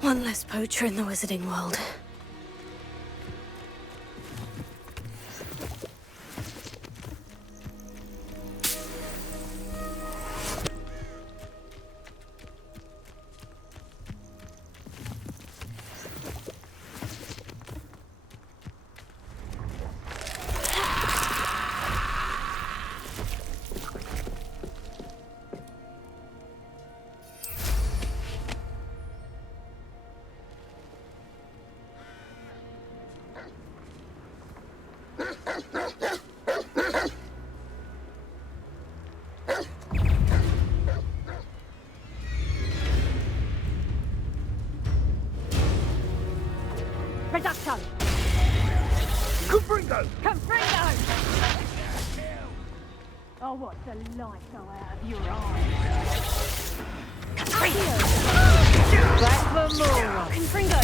One less poacher in the wizarding world. Reducto! Confringo! Confringo! Oh, what delight go out of your eyes! Confringo! Back for more! Confringo!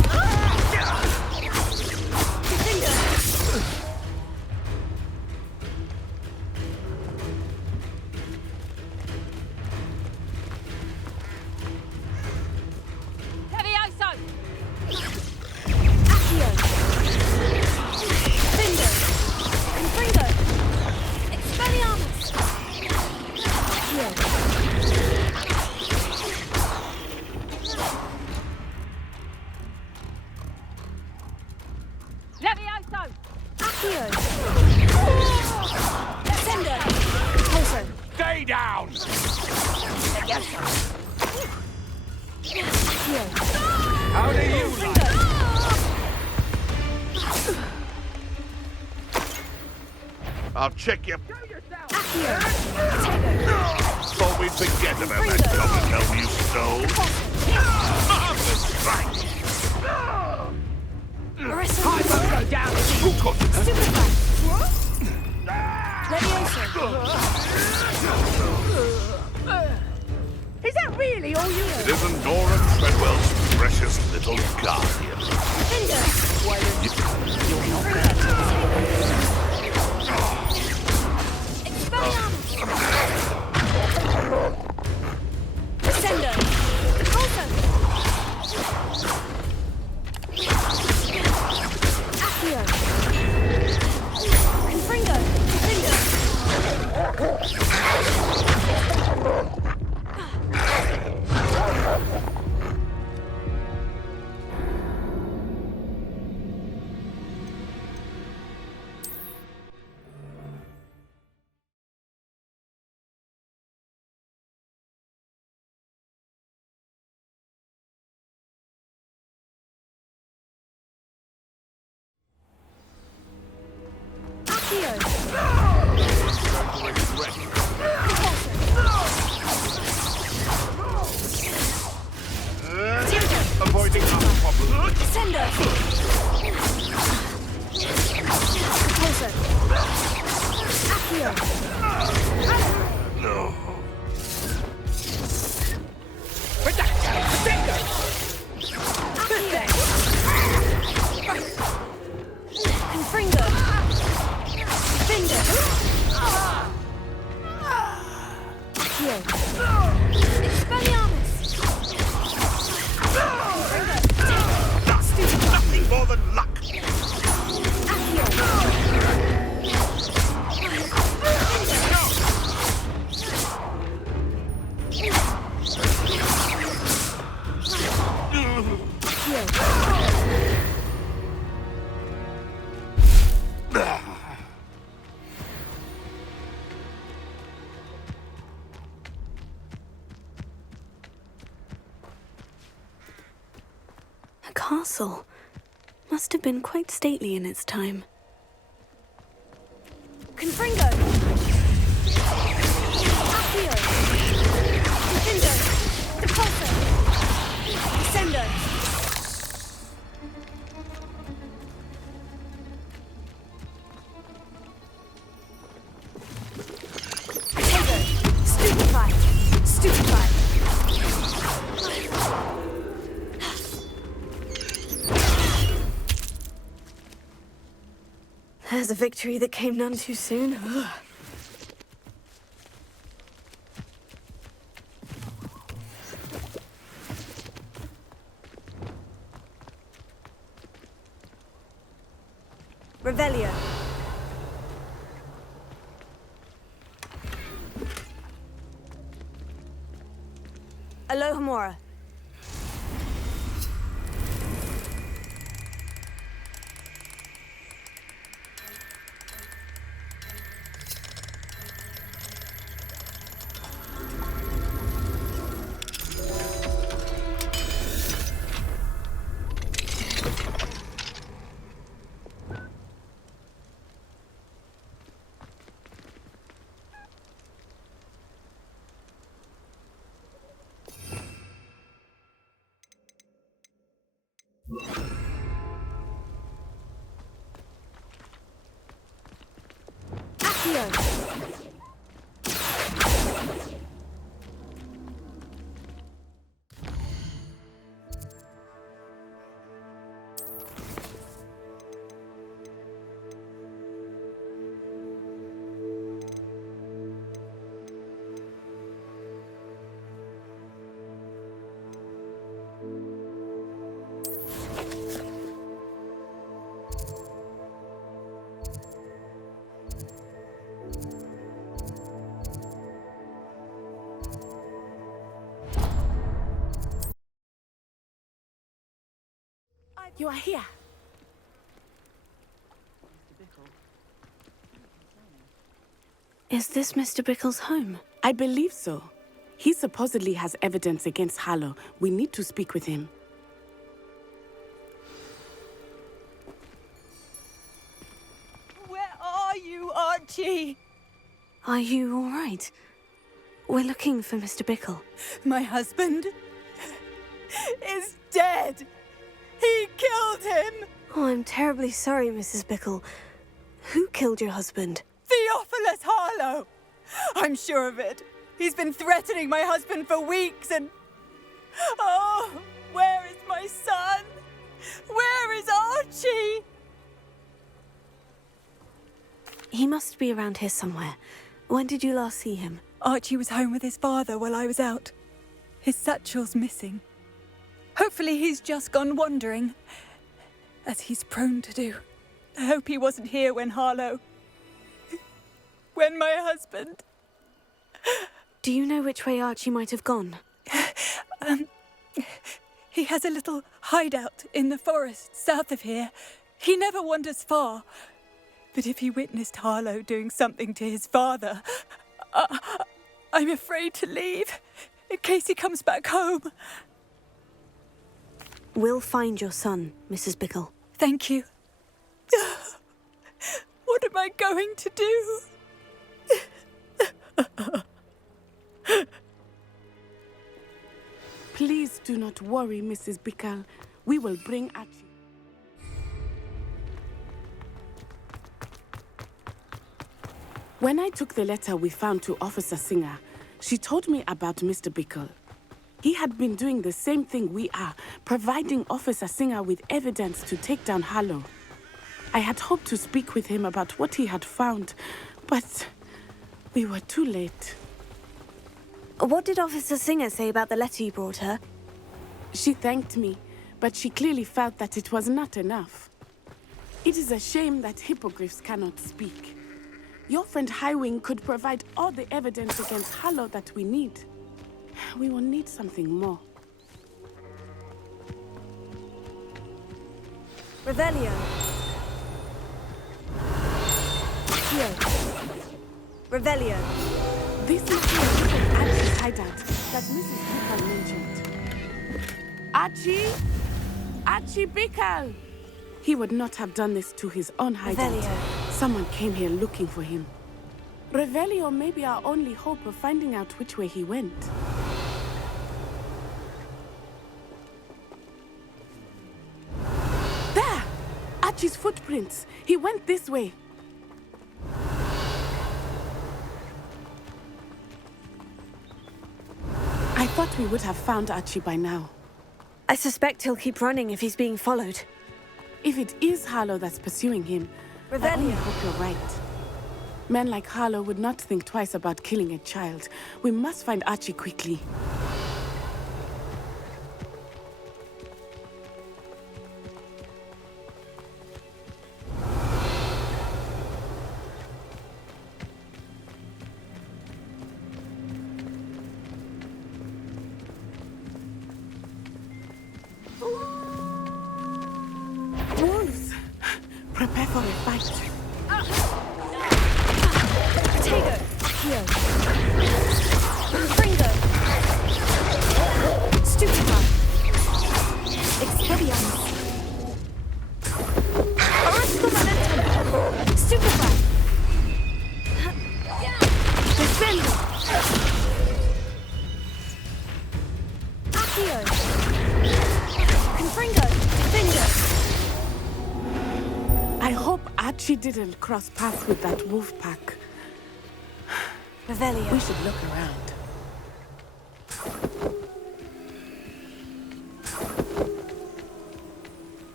Confringo! Levioso! Accio! Confringo! Confringo! Expelliarmus! Accio! Levioso! Accio! Ascendo! Repulso! Stay down! Accio! How do you like? I'll check you. Accio! Tego! Thought we'd forget about that common helm you stole. Marvelous strike! Marissa! Go down! Who got it? Stupefy! Levioso! Is that really all you It isn't Nora Treadwell's precious little guardian. Finger! Expelliarmus! Ascendo! Repulso! Accio! Confringo! Avoiding our problem. Ascendo! Repulso! Accio! No. Confringo! Finger! Accio! Expelliarmus! Nothing more than luck. A castle. Must have been quite stately in its time. Confringo! Accio! Defendo! Repulso! Descendo! Tego! Stupefy! Stupefy! There's a victory that came none too soon. Ugh. Revelio. Alohomora. You are here. Is this Mr. Bickle's home? I believe so. He supposedly has evidence against Harlow. We need to speak with him. Where are you, Archie? Are you all right? We're looking for Mr. Bickle. My husband is dead. He killed him. Oh, I'm terribly sorry, Mrs. Bickle. Who killed your husband? Theophilus Harlow. I'm sure of it. He's been threatening my husband for weeks and... Oh, where is my son? Where is Archie? He must be around here somewhere. When did you last see him? Archie was home with his father while I was out. His satchel's missing. Hopefully he's just gone wandering, as he's prone to do. I hope he wasn't here when Harlow... when my husband... Do you know which way Archie might have gone? He has a little hideout in the forest south of here. He never wanders far. But if he witnessed Harlow doing something to his father, I'm afraid to leave, in case he comes back home. We'll find your son, Mrs. Bickle. Thank you. What am I going to do? Please do not worry, Mrs. Bickle. We will bring Archie. When I took the letter we found to Officer Singer, she told me about Mr. Bickle. He had been doing the same thing we are, providing Officer Singer with evidence to take down Harlow. I had hoped to speak with him about what he had found, but we were too late. What did Officer Singer say about the letter you brought her? She thanked me, but she clearly felt that it was not enough. It is a shame that hippogriffs cannot speak. Your friend Highwing could provide all the evidence against Harlow that we need. We will need something more. Revelio. Here. Revelio. This is the Archie's hideout that Mrs. Bickle mentioned. Archie? Archie Bickle! He would not have done this to his own hideout. Revelio. Someone came here looking for him. Revelio may be our only hope of finding out which way he went. There! Archie's footprints. He went this way. I thought we would have found Archie by now. I suspect he'll keep running if he's being followed. If it is Harlow that's pursuing him, I only hope you're right. Men like Harlow would not think twice about killing a child. We must find Archie quickly. Prepare for a fight. Tego. Accio. Fringo. Stupefy. Expelliarmus. Arresto momentum. Stupefy. Descendo. Accio. Confringo. Finger. I hope Archie didn't cross paths with that wolf pack. Revelio. We should look around.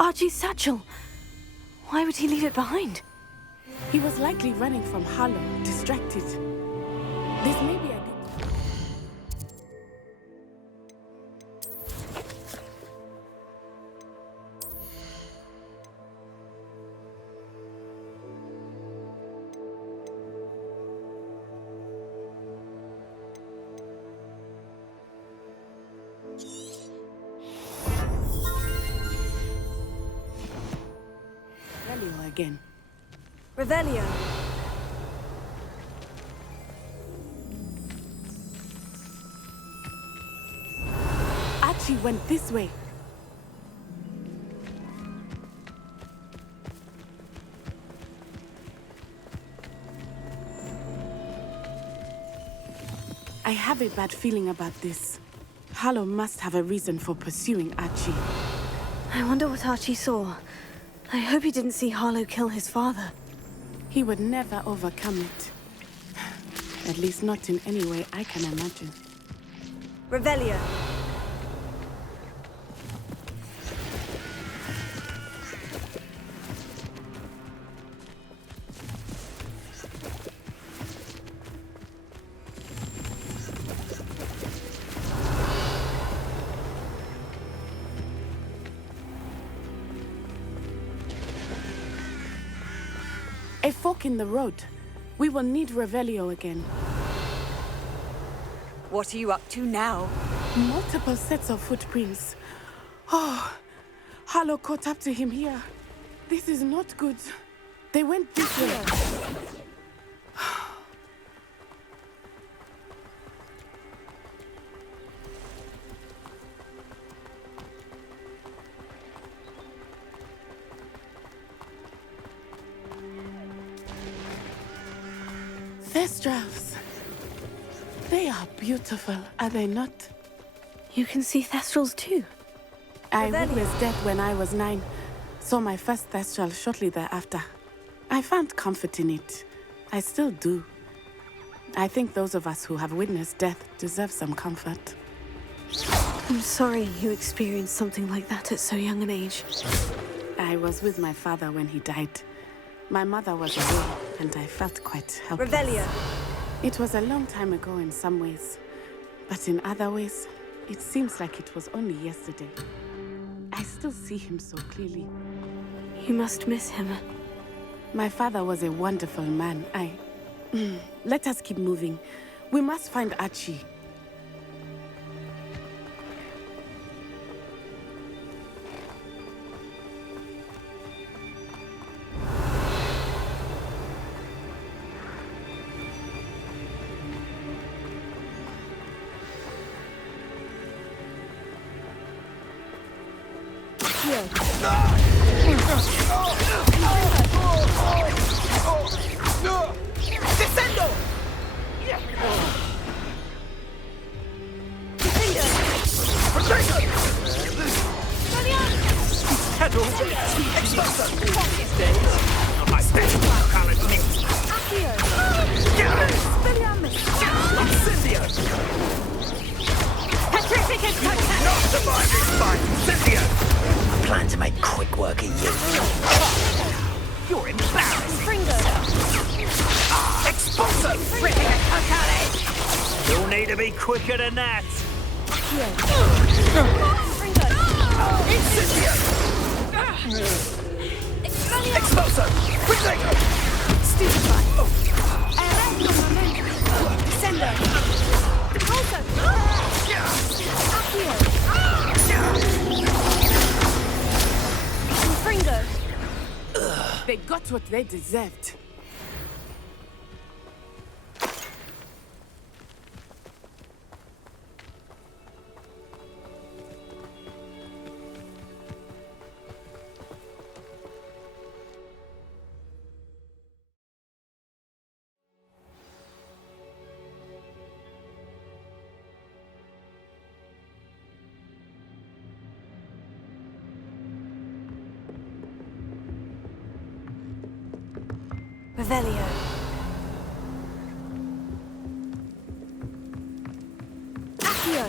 Archie's satchel. Why would he leave it behind? He was likely running from Harlow, distracted. This may be a good... Revelio again. Revelio. Archie went this way. I have a bad feeling about this. Harlow must have a reason for pursuing Archie. I wonder what Archie saw. I hope he didn't see Harlow kill his father. He would never overcome it. At least not in any way I can imagine. Revelio. A fork in the road. We will need Revelio again. What are you up to now? Multiple sets of footprints. Oh, Harlow caught up to him here. This is not good. They went this way. Thestrals. They are beautiful, are they not? You can see Thestrals too. I witnessed death when I was 9. Saw my first Thestral shortly thereafter. I found comfort in it. I still do. I think those of us who have witnessed death deserve some comfort. I'm sorry you experienced something like that at so young an age. I was with my father when he died. My mother was away, and I felt quite helpless. Revelio. It was a long time ago in some ways, but in other ways, it seems like it was only yesterday. I still see him so clearly. You must miss him. My father was a wonderful man. Let us keep moving. We must find Archie. Descendo! Kettle! Expulsor! These days, my special locality. Incendio! Not surviving by Incendio! I plan to make quick work of you. You're embarrassing! Fringo. Expulsor! Ripping a cock out it. You'll need to be quicker than that! Fringo. Incendio! Expulsor! Quickly! Stupefy. Arresto momentum. Descendo. Repulsor. Accio. got what they deserved. Revelio. Accio.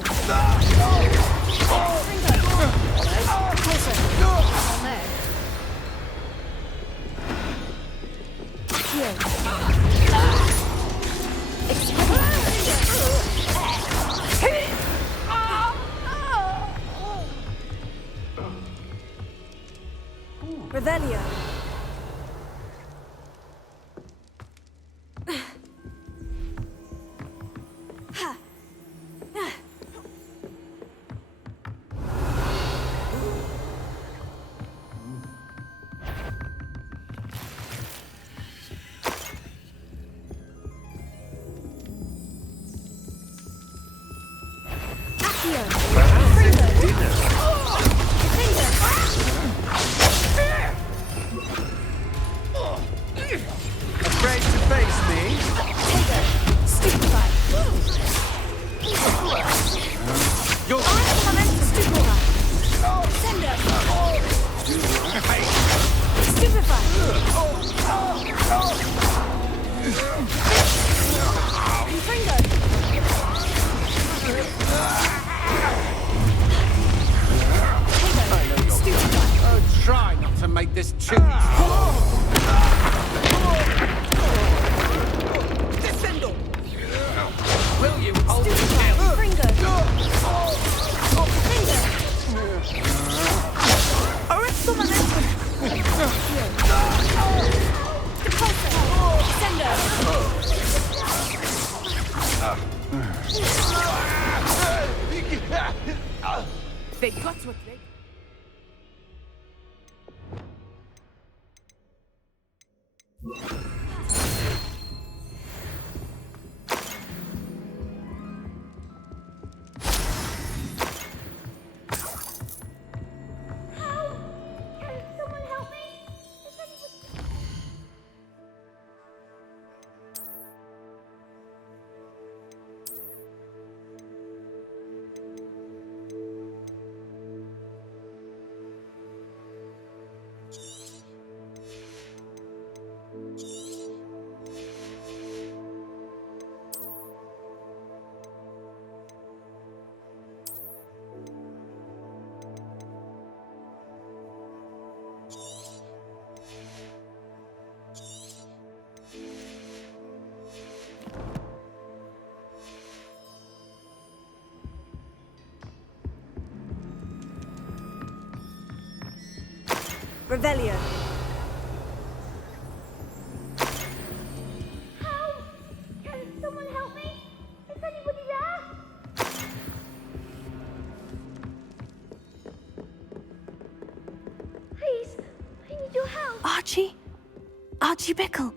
Revelio. Afraid to face me? You're try not to make this too Descendo! Will you hold still? They got what they... Revelio. Can someone help me? Is anybody there? Please, I need your help. Archie? Archie Bickle.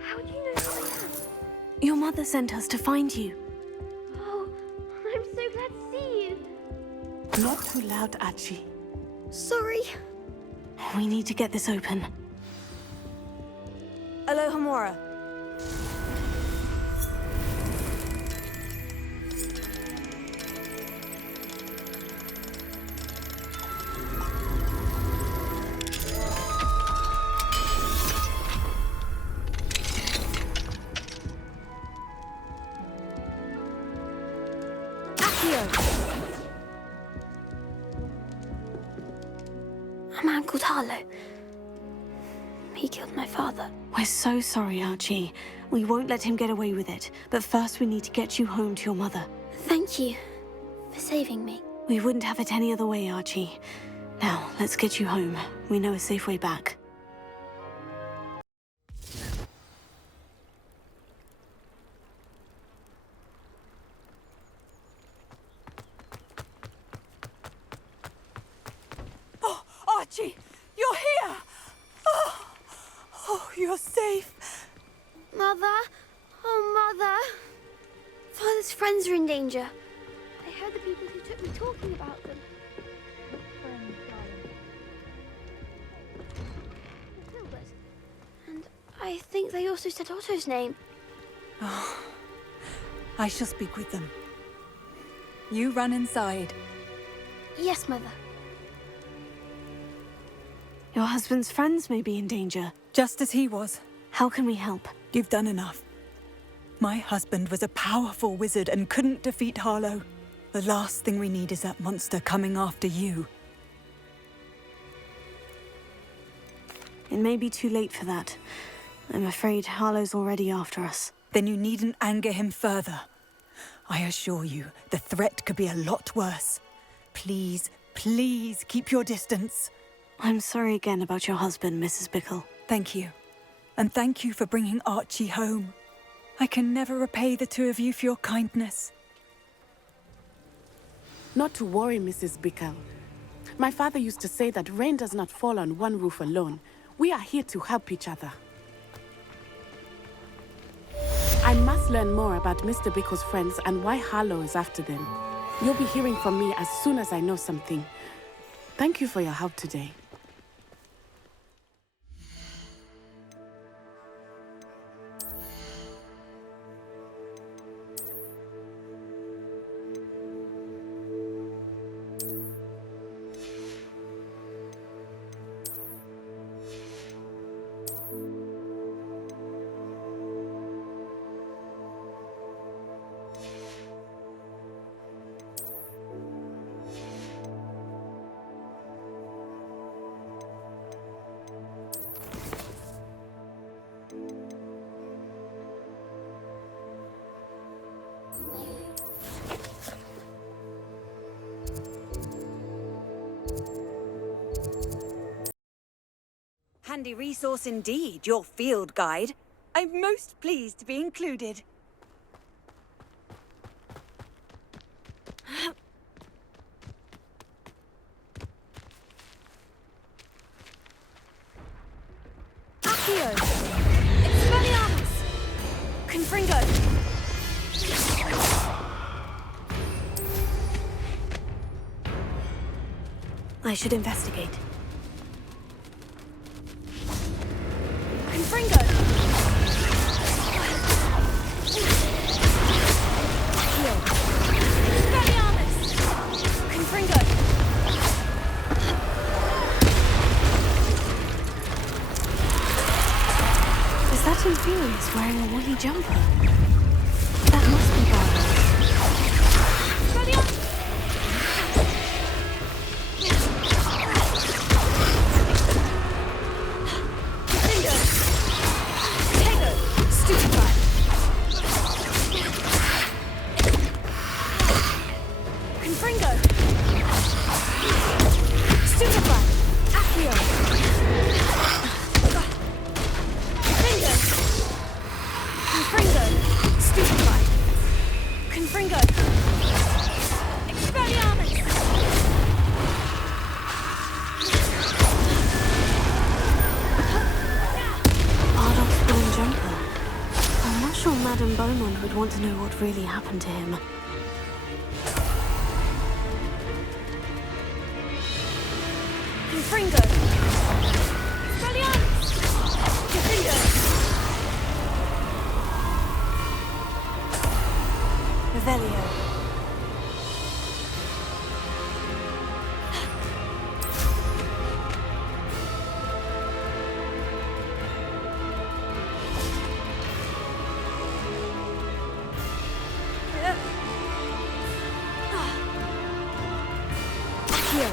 How do you know who I am? Your mother sent us to find you. Oh, I'm so glad to see you. Not too loud, Archie. Sorry. We need to get this open. Alohomora. A man called Harlow. He killed my father. We're so sorry, Archie. We won't let him get away with it. But first we need to get you home to your mother. Thank you for saving me. We wouldn't have it any other way, Archie. Now, let's get you home. We know a safe way back. Oh, Archie, you're here! Oh, you're safe. Mother? Oh, Mother! Father's friends are in danger. I heard the people who took me talking about them. Hilbert. And I think they also said Otto's name. I shall speak with them. You run inside. Yes, Mother. Your husband's friends may be in danger. Just as he was. How can we help? You've done enough. My husband was a powerful wizard and couldn't defeat Harlow. The last thing we need is that monster coming after you. It may be too late for that. I'm afraid Harlow's already after us. Then you needn't anger him further. I assure you, the threat could be a lot worse. Please, please keep your distance. I'm sorry again about your husband, Mrs. Bickle. Thank you. And thank you for bringing Archie home. I can never repay the two of you for your kindness. Not to worry, Mrs. Bickle. My father used to say that rain does not fall on one roof alone. We are here to help each other. I must learn more about Mr. Bickle's friends and why Harlow is after them. You'll be hearing from me as soon as I know something. Thank you for your help today. Handy resource indeed, your field guide. I'm most pleased to be included. Accio! Expelliarmus! Confringo! I should investigate. Confringo! Accio! Expelliarmus! Confringo! Is that Infurious wearing a woolly jumper? That must be Barlow. Expelliarmus! Confringo! Tego! Stupefy! Confringo! Stupefy! Accio! Confringo! Confringo! Stupefy! Confringo! Expelliarmus! Bardolph's woolen jumper. I'm not sure Madame Beaumont would want to know what really happened to him. Confringo! Expelliarmus! Confringo! Revelio. Accio!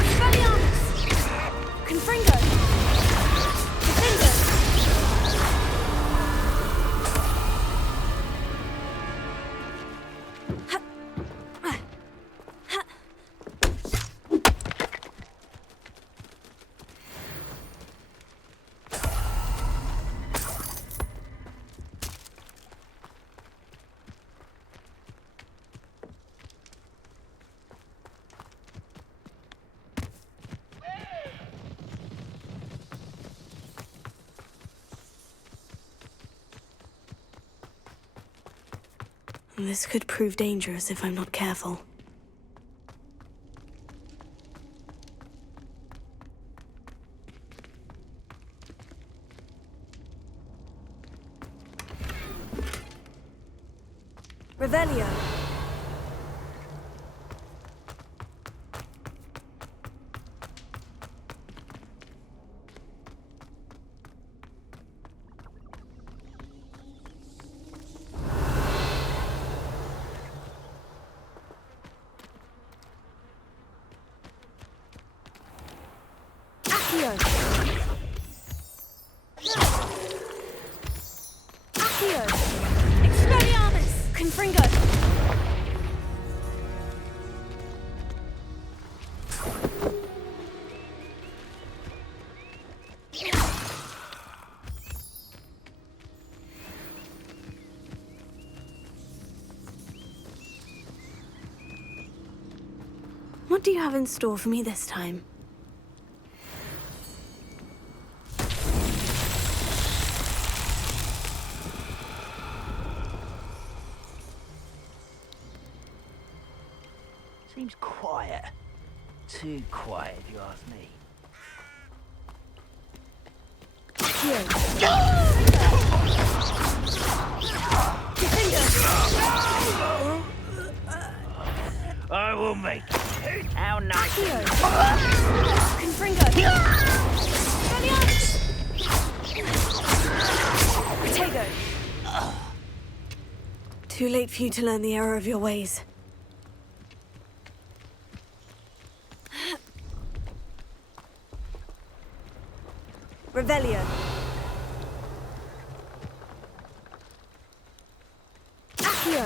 Expelliarmus! Confringo! Confringo! This could prove dangerous if I'm not careful. Revelio. Accio. Accio. Expelliarmus. Confringo. What do you have in store for me this time? Seems quiet. Too quiet, if you ask me. I will make it. How nice. Confringo. Protego. Too late for you to learn the error of your ways. Revelio. Accio.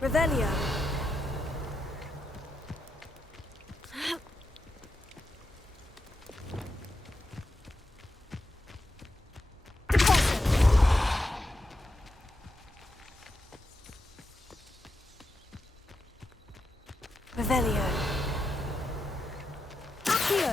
Revelio. Revelio. Accio.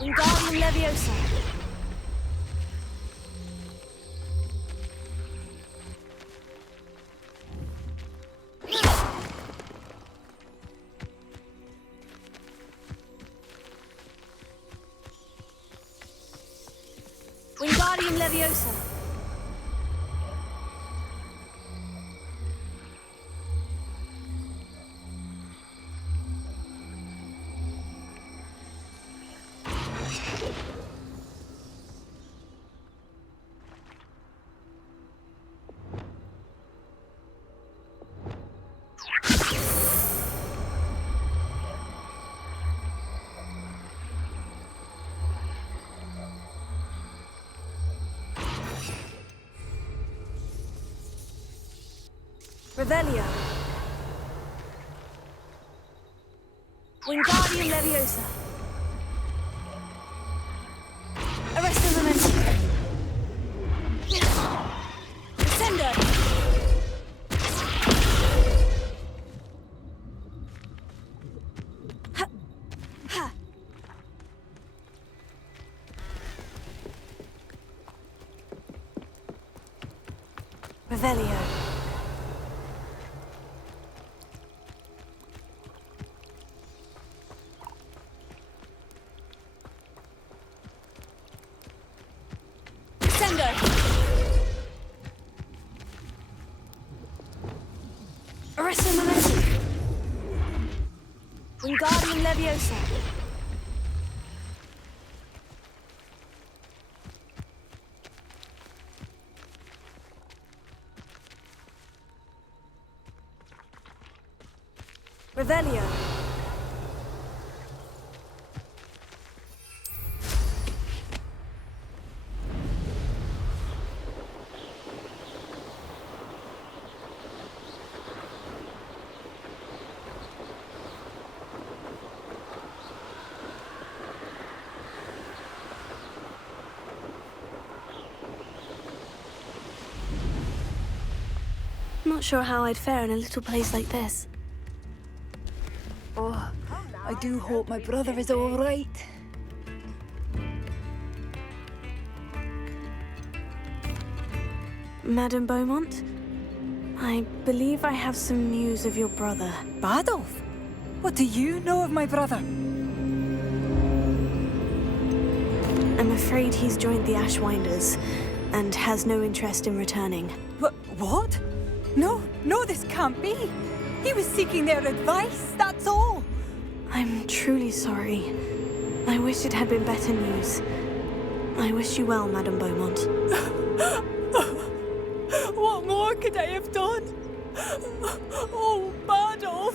Wingardium Leviosa. Wingardium Leviosa. Revelio. Wingardium Leviosa. Arresto Momentum. Descendo. Ha. Ha. Revelio. Arresto Momentum. Wingardium Leviosa. Revelio. not sure how I'd fare in a little place like this. Oh, I do hope my brother is all right. Madame Beaumont, I believe I have some news of your brother. Badolf? What do you know of my brother? I'm afraid he's joined the Ashwinders and has no interest in returning. What? No, this can't be. He was seeking their advice, that's all. I'm truly sorry. I wish it had been better news. I wish you well, Madame Beaumont. What more could I have done? Oh, Badolf!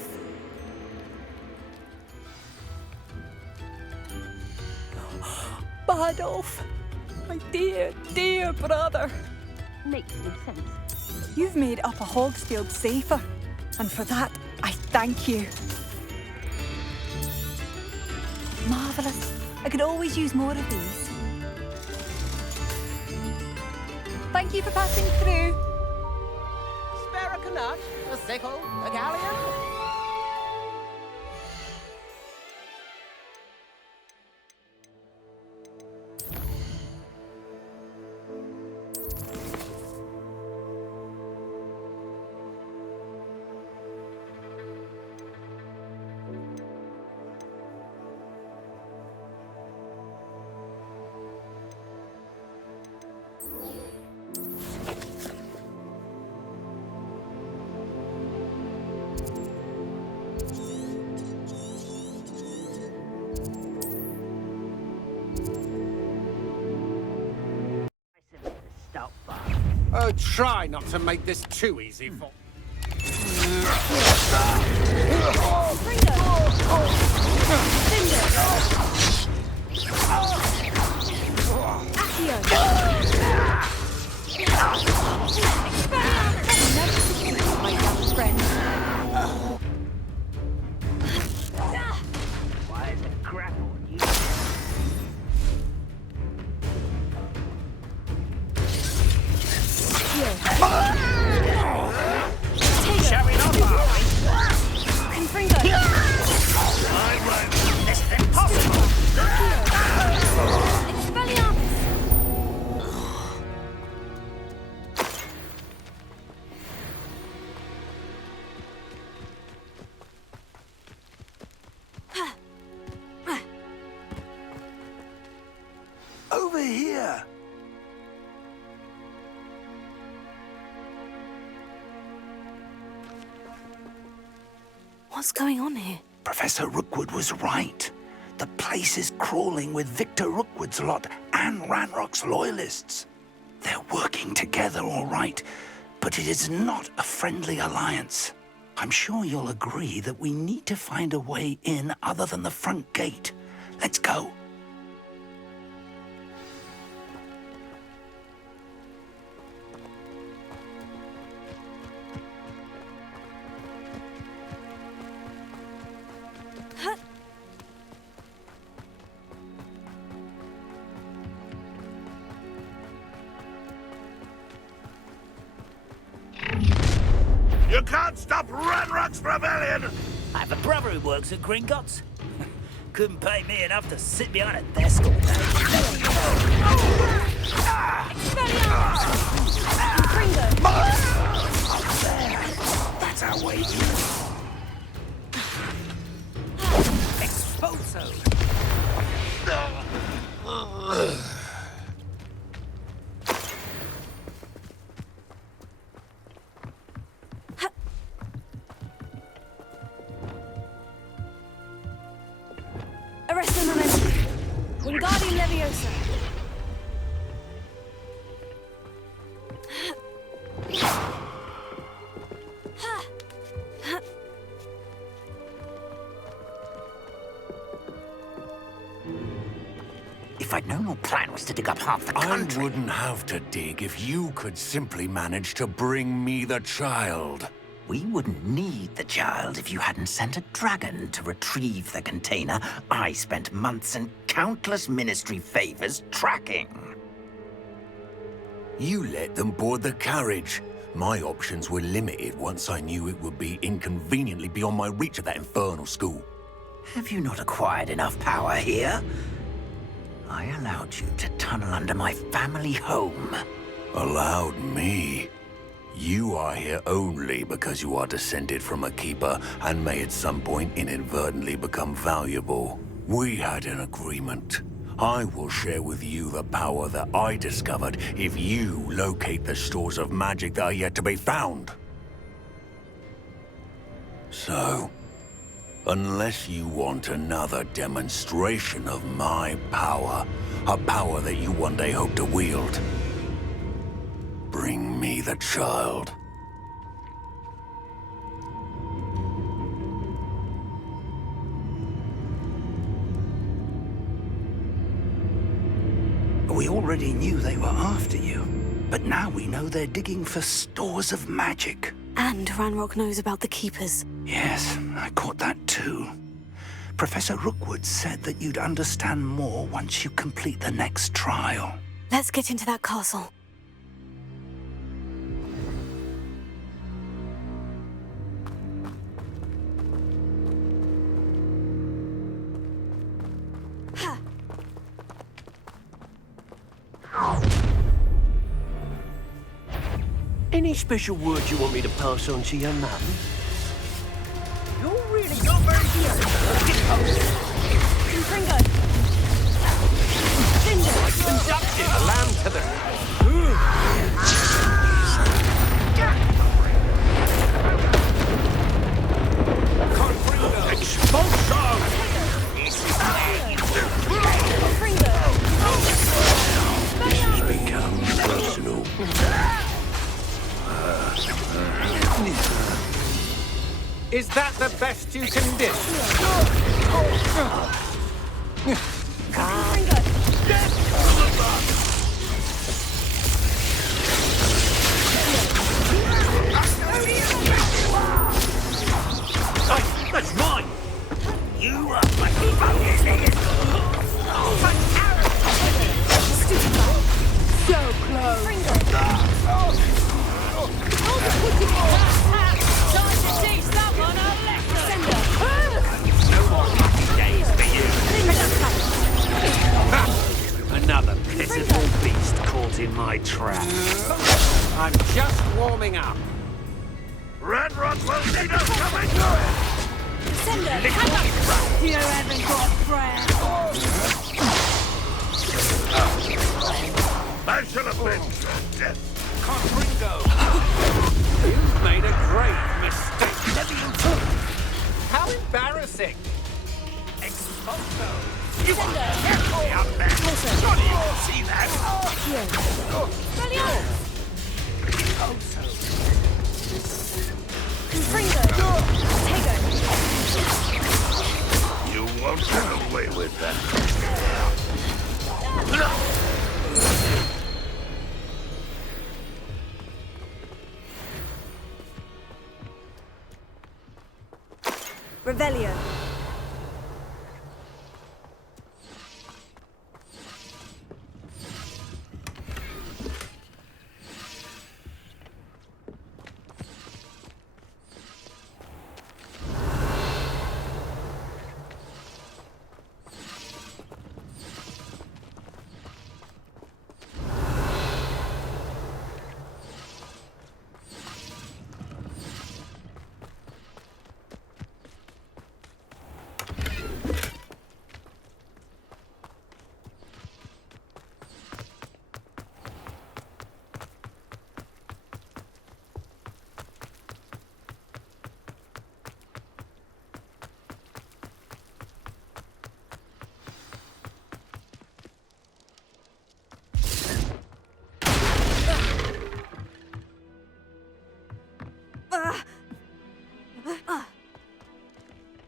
Badolf, my dear, dear brother. Makes no sense. You've made Upper Hogsfield safer, and for that, I thank you. Marvellous. I could always use more of these. Thank you for passing through. Spare a canut, a sickle, a galleon? Oh, try not to make this too easy for... My young friend. Why is the grapple on you? Showing off, are we? Confringo! I won't. This is impossible! Expelliarmus! Over here. What's going on here? Professor Rookwood was right. The place is crawling with Victor Rookwood's lot and Ranrock's loyalists. They're working together all right, but it is not a friendly alliance. I'm sure you'll agree that we need to find a way in other than the front gate. Let's go. You can't stop Ranrock's rebellion! I have a brother who works at Gringotts. Couldn't pay me enough to sit behind a desk all day. That's our way. Expulso! Arresto momentum. Wingardium Leviosa. If I'd known your plan was to dig up half the country... I wouldn't have to dig if you could simply manage to bring me the child. We wouldn't need the child if you hadn't sent a dragon to retrieve the container I spent months and countless ministry favors tracking. You let them board the carriage, My options were limited once I knew it would be inconveniently beyond my reach at that infernal school. Have you not acquired enough power here? I allowed you to tunnel under my family home. Allowed me? You are here only because you are descended from a keeper and may at some point inadvertently become valuable. We had an agreement. I will share with you the power that I discovered if you locate the stores of magic that are yet to be found. So, unless you want another demonstration of my power, a power that you one day hope to wield, bring me the child. We already knew they were after you, but now we know they're digging for stores of magic. And Ranrock knows about the Keepers. Yes, I caught that too. Professor Rookwood said that you'd understand more once you complete the next trial. Let's get into that castle. Any special words you want me to pass on to your mum? You're really not very good. Fringo! Cinder! Conducted a lamb to the... Expulso! Fringo! This has become personal. Is that the best you can do? That's mine! You are my focus! So close! Fringo! Time to teach someone a lesson! Cinder! No more lucky days for you! Another pitiful beast caught in my trap. I'm just warming up. Ranrock will need us coming! Cinder! Come up! You haven't got prayer! I should have been so dead. Confringo! You've made a great mistake. How embarrassing! Expulso! Cinder! Get me up there! Not even see that! Brilliant! Expulso! Fringo! Tego! You won't get away with that. Revelio.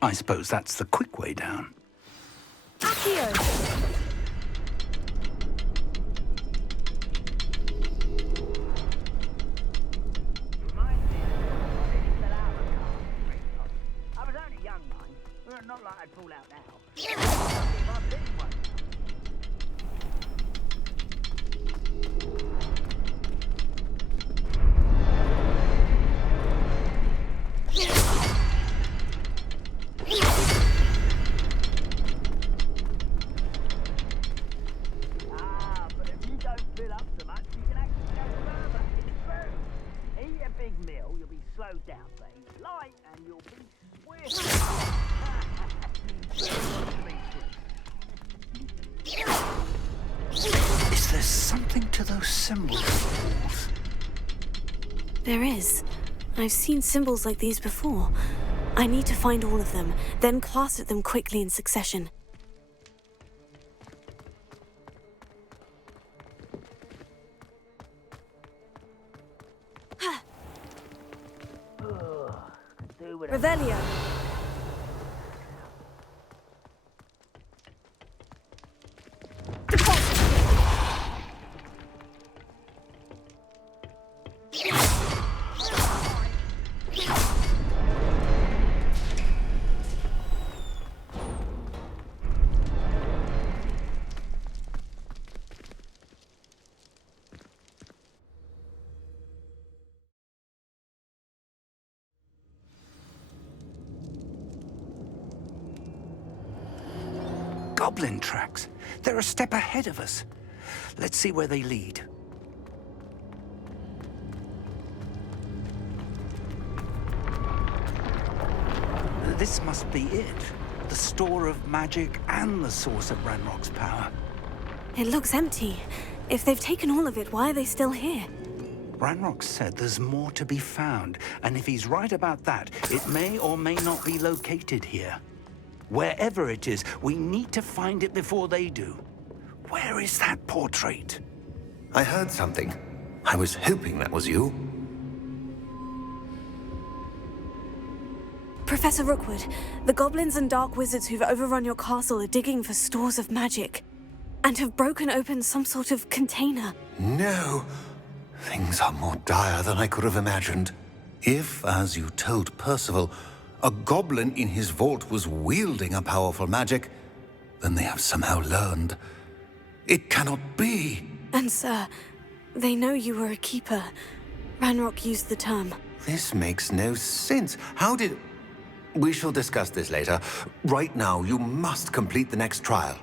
I suppose that's the quick way down. Accio! I was only young, mind. Well, not like I'd fall out now. slow down, babe. Light and you'll be swift. Is there something to those symbols on the walls? There is. I've seen symbols like these before. I need to find all of them, then cast at them quickly in succession. Revelio. Goblin tracks. They're a step ahead of us. Let's see where they lead. This must be it. The store of magic and the source of Ranrock's power. It looks empty. If they've taken all of it, why are they still here? Ranrock said there's more to be found, and if he's right about that, it may or may not be located here. Wherever it is, we need to find it before they do. Where is that portrait? I heard something. I was hoping that was you. Professor Rookwood, the goblins and dark wizards who've overrun your castle are digging for stores of magic, and have broken open some sort of container. No. Things are more dire than I could have imagined. If, as you told Percival, a goblin in his vault was wielding a powerful magic, then they have somehow learned. It cannot be. And sir, they know you were a keeper. Ranrock used the term. This makes no sense. How did... We shall discuss this later. Right now, you must complete the next trial.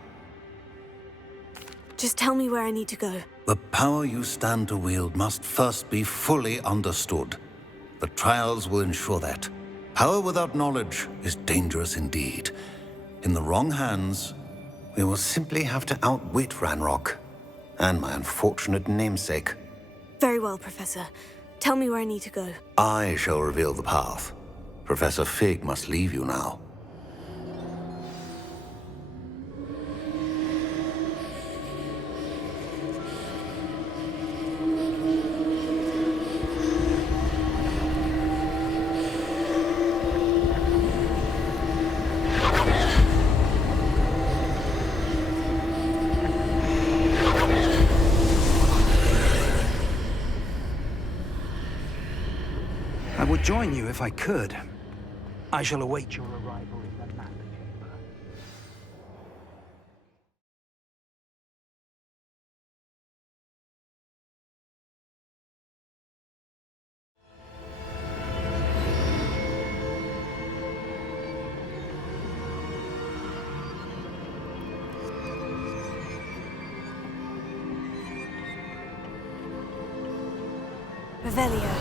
Just tell me where I need to go. The power you stand to wield must first be fully understood. The trials will ensure that. Power without knowledge is dangerous indeed. In the wrong hands, we will simply have to outwit Ranrock and my unfortunate namesake. Very well, Professor. Tell me where I need to go. I shall reveal the path. Professor Fig must leave you now. I would join you if I could. I shall await your arrival in the map chamber. Revelio.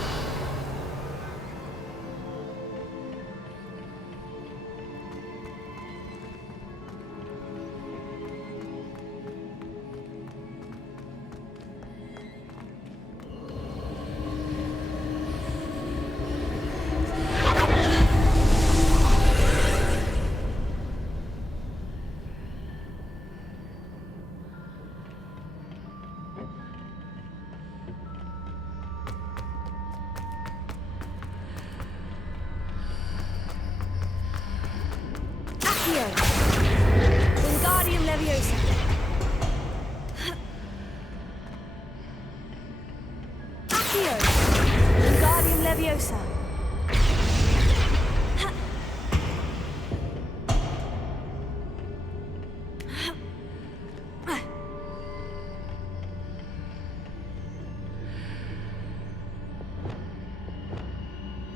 Wingardium Leviosa. Accio. Wingardium Leviosa.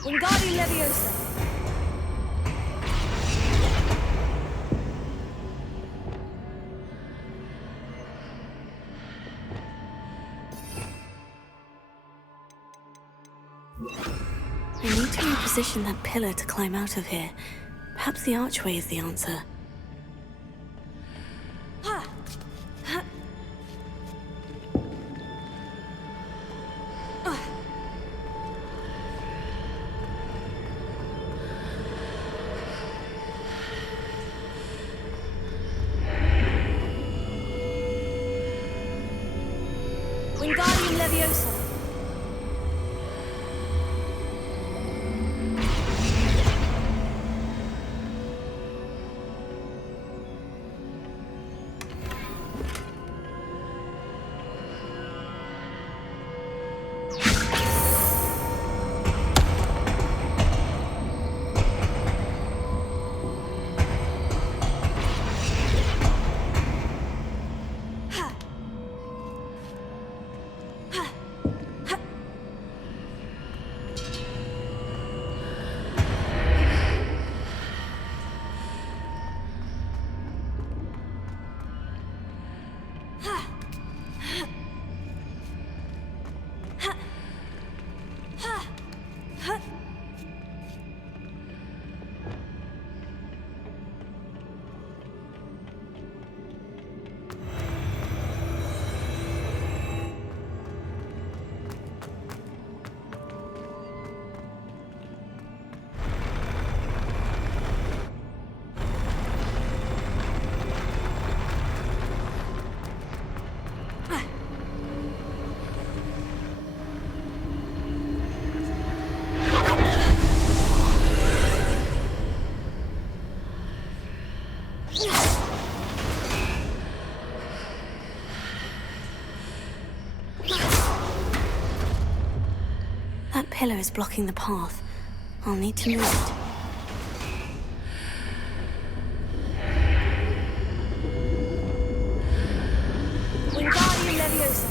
Wingardium Leviosa. I need to reposition that pillar to climb out of here. Perhaps the archway is the answer. Wingardium Leviosa. That pillar is blocking the path. I'll need to move it. Wingardium Leviosa.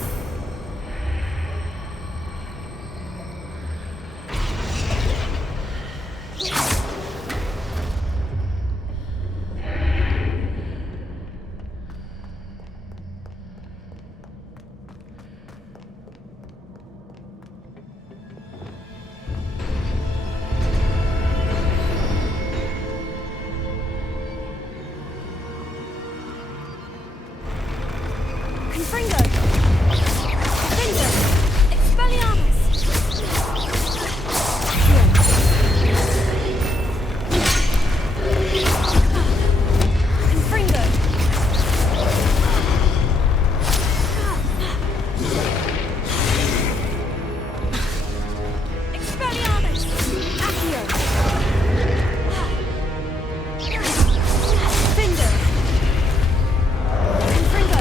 Confringo! Confringo! Expelliarmus! Confringo! Expelliarmus! Accio! Finger! Confringo!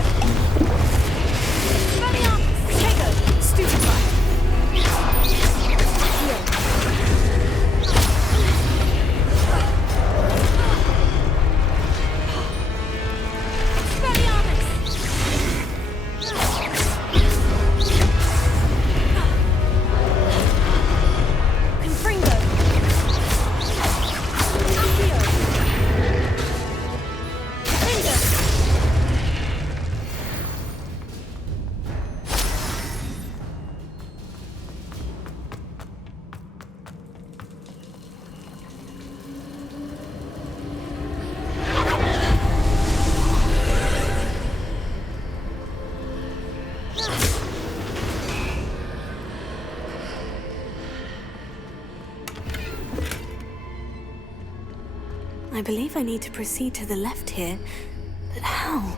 I believe I need to proceed to the left here, but how?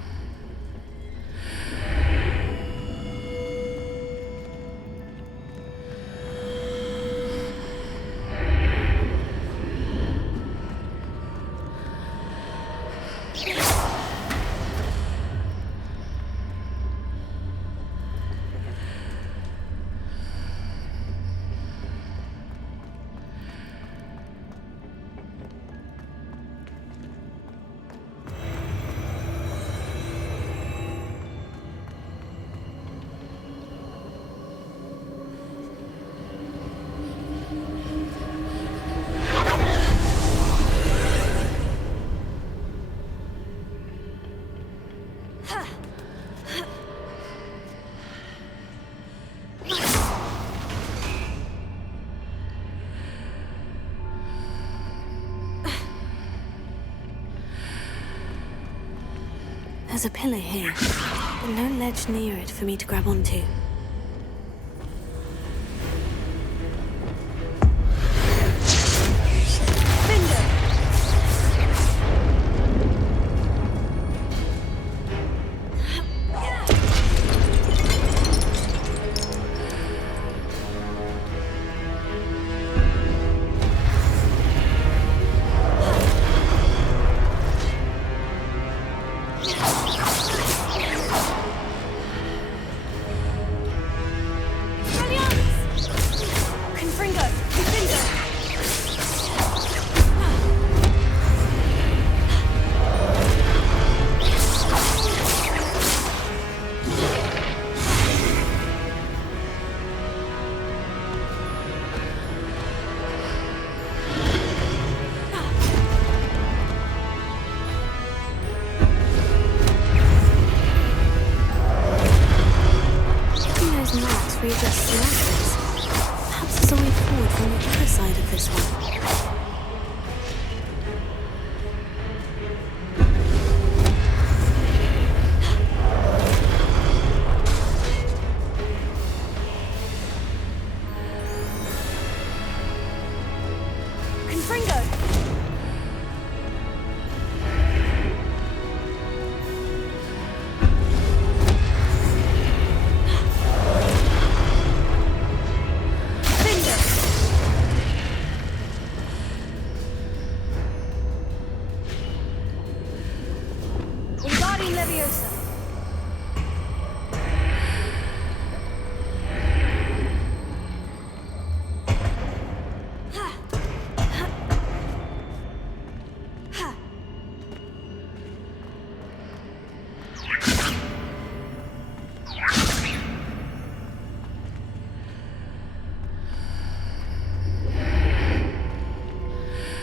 There's a pillar here, but no ledge near it for me to grab onto.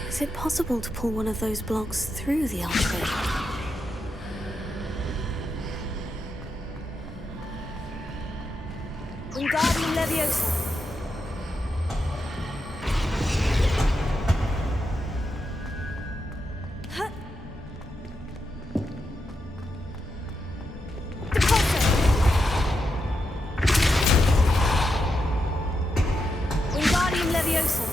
Is it possible to pull one of those blocks through the archway? Wingardium Leviosa. Wingardium Leviosa.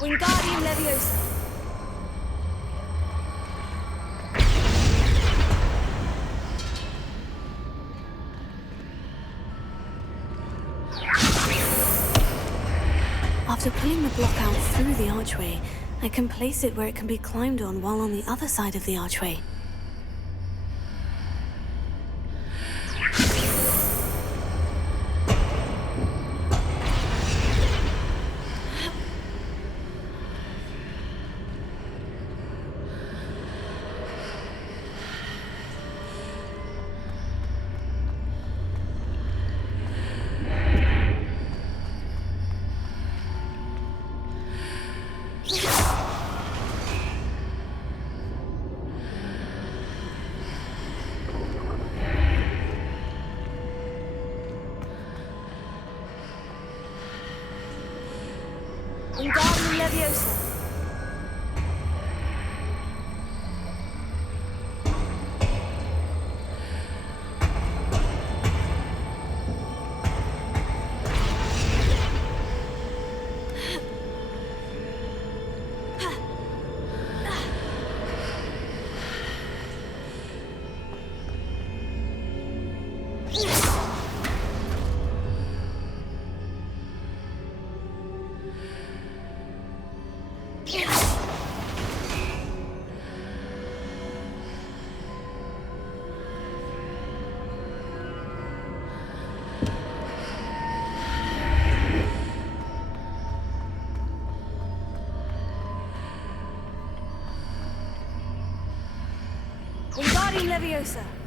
Wingardium Leviosa. After pulling the block out through the archway, I can place it where it can be climbed on while on the other side of the archway. Wingardium Leviosa.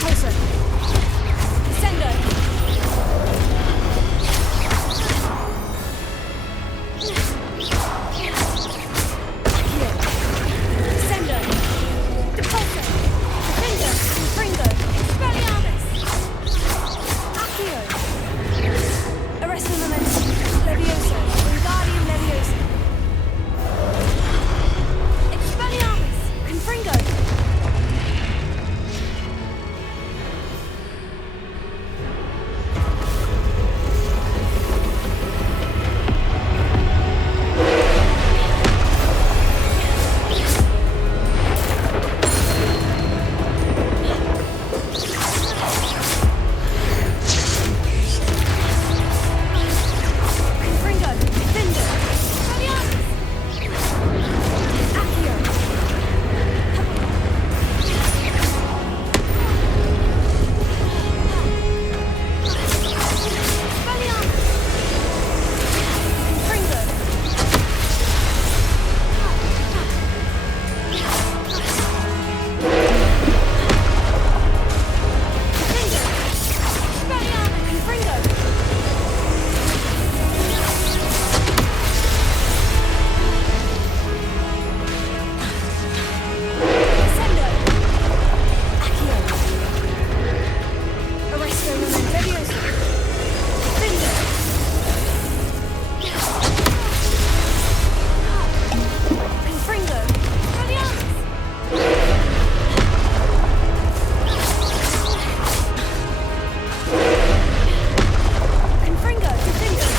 Closer. Descendo. Descendo. Repulsor. Defender. Confringo. Expelliarmus. Accio. Arresto Momentum. Levioso. Wingardium Levioso. Expelliarmus. Confringo. Confringo. Defender. Expelliarmus. Accio. Expelliarmus. Confringo. Defender. Expelliarmus. Confringo. Descendo. Accio. Arresto Momentum. Levioso. Defender. Confringo. Expelliarmus. Confringo. Defender.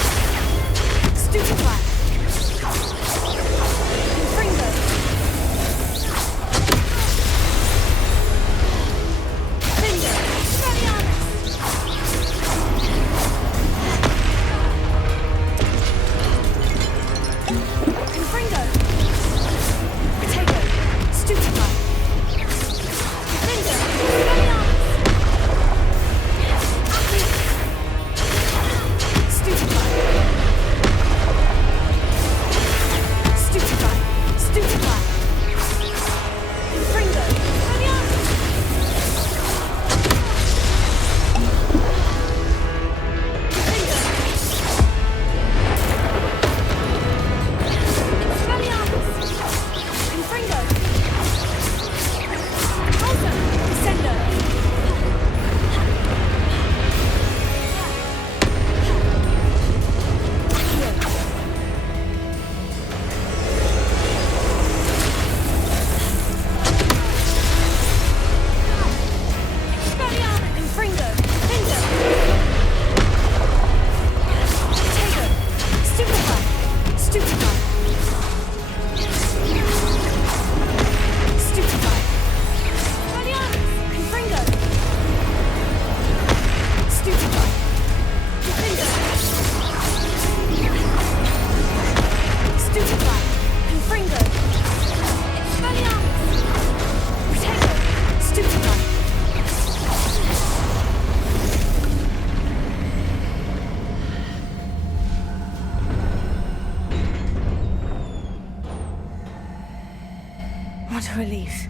Potato. Stupefy. Confringo. Defender. Expelliarmus. Confringo. Potato. Stupefy. Defender. Expelliarmus. Stupefy. Stupefy. Stupefy. Confringo. Expelliarmus. Defender. Expelliarmus. Confringo. Also, Descendo. Accio. Expelliarmus. Confringo. Defender. Potato. Stupefy. Stupefy. Stupefy. Expelliarmus. Confringo. Stupefy. Defender. Stupefy. Confringo. Expelliarmus. Potato. Stupefy. What a relief.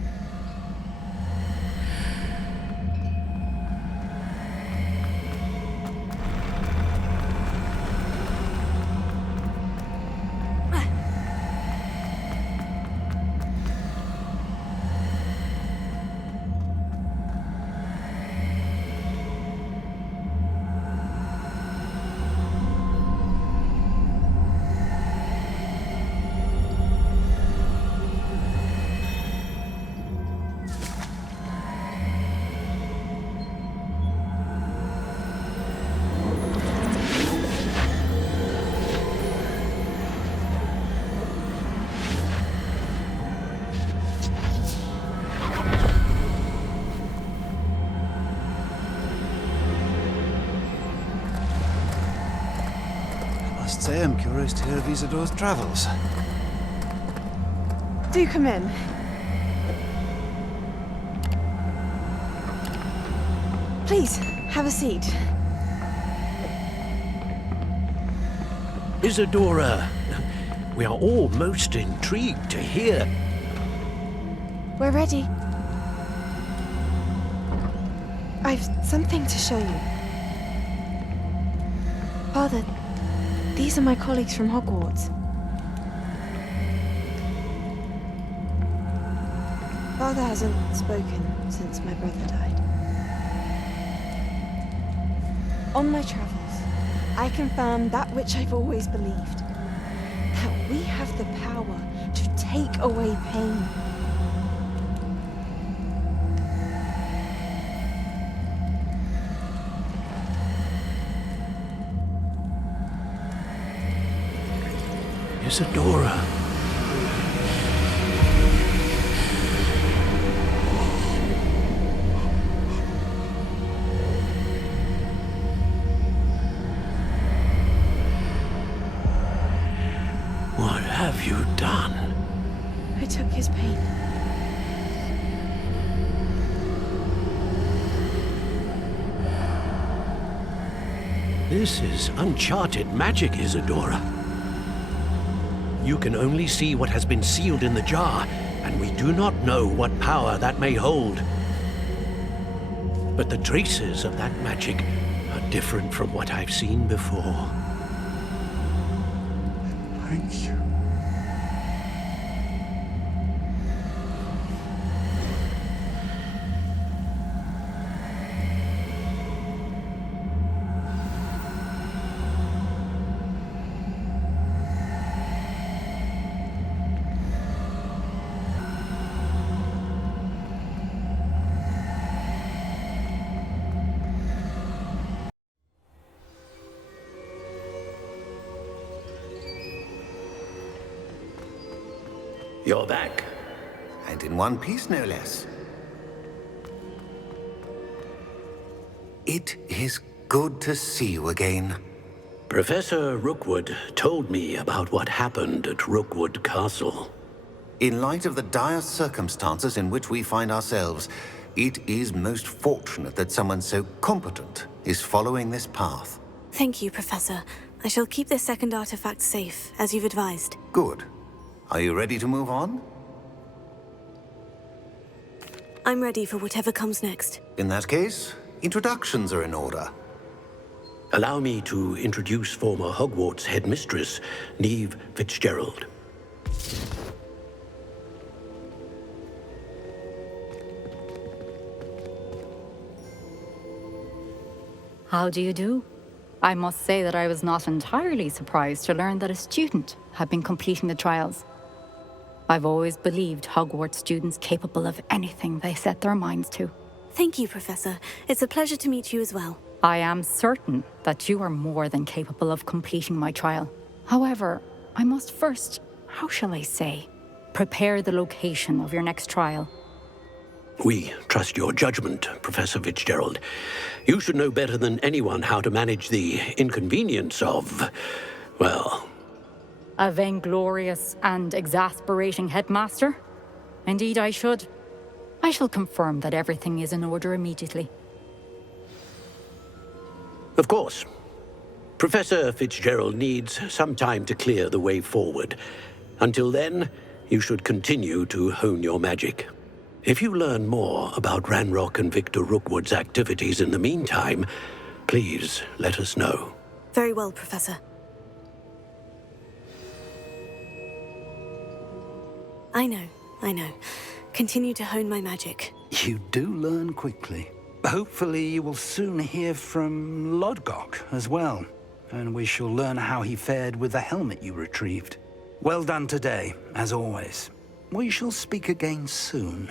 Must say I'm curious to hear of Isidor's travels. Do come in. Please, have a seat. Isadora, We are all most intrigued to hear. We're ready. I've something to show you. Father, these are my colleagues from Hogwarts. Father hasn't spoken since my brother died. On my travels, I confirm that which I've always believed. That we have the power to take away pain. Isadora. What have you done? I took his pain. This is uncharted magic, Isadora. You can only see what has been sealed in the jar, and we do not know what power that may hold. But the traces of that magic are different from what I've seen before. Thank you. You're back. And in one piece, no less. It is good to see you again. Professor Rookwood told me about what happened at Rookwood Castle. In light of the dire circumstances in which we find ourselves, it is most fortunate that someone so competent is following this path. Thank you, Professor. I shall keep this second artifact safe, as you've advised. Good. Are you ready to move on? I'm ready for whatever comes next. In that case, introductions are in order. Allow me to introduce former Hogwarts headmistress, Neve Fitzgerald. How do you do? I must say that I was not entirely surprised to learn that a student had been completing the trials. I've always believed Hogwarts students capable of anything they set their minds to. Thank you, Professor. It's a pleasure to meet you as well. I am certain that you are more than capable of completing my trial. However, I must first, how shall I say, prepare the location of your next trial. We trust your judgment, Professor Fitzgerald. You should know better than anyone how to manage the inconvenience of, well... A vainglorious and exasperating headmaster? Indeed, I should. I shall confirm that everything is in order immediately. Of course. Professor Fitzgerald needs some time to clear the way forward. Until then, you should continue to hone your magic. If you learn more about Ranrock and Victor Rookwood's activities in the meantime, please let us know. Very well, Professor. I know. Continue to hone my magic. You do learn quickly. Hopefully you will soon hear from Lodgok as well, and we shall learn how he fared with the helmet you retrieved. Well done today, as always. We shall speak again soon.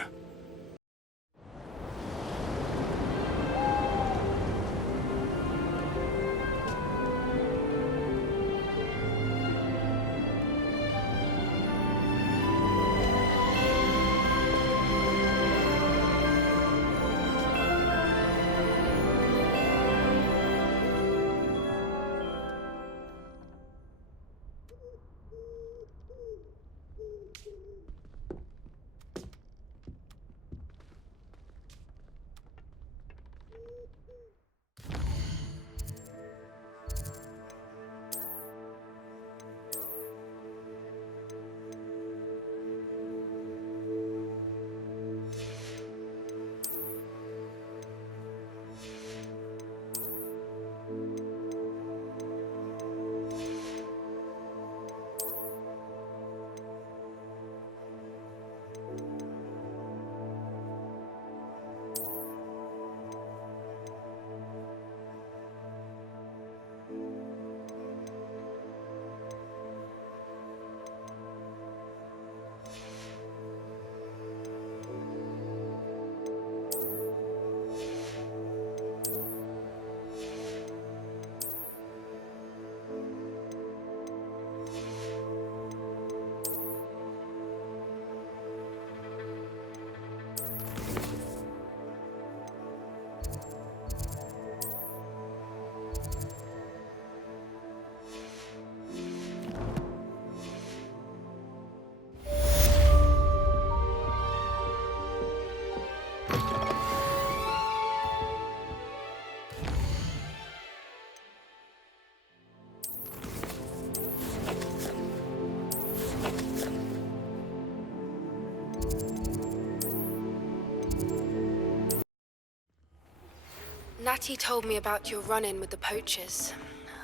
Natty told me about your run-in with the poachers.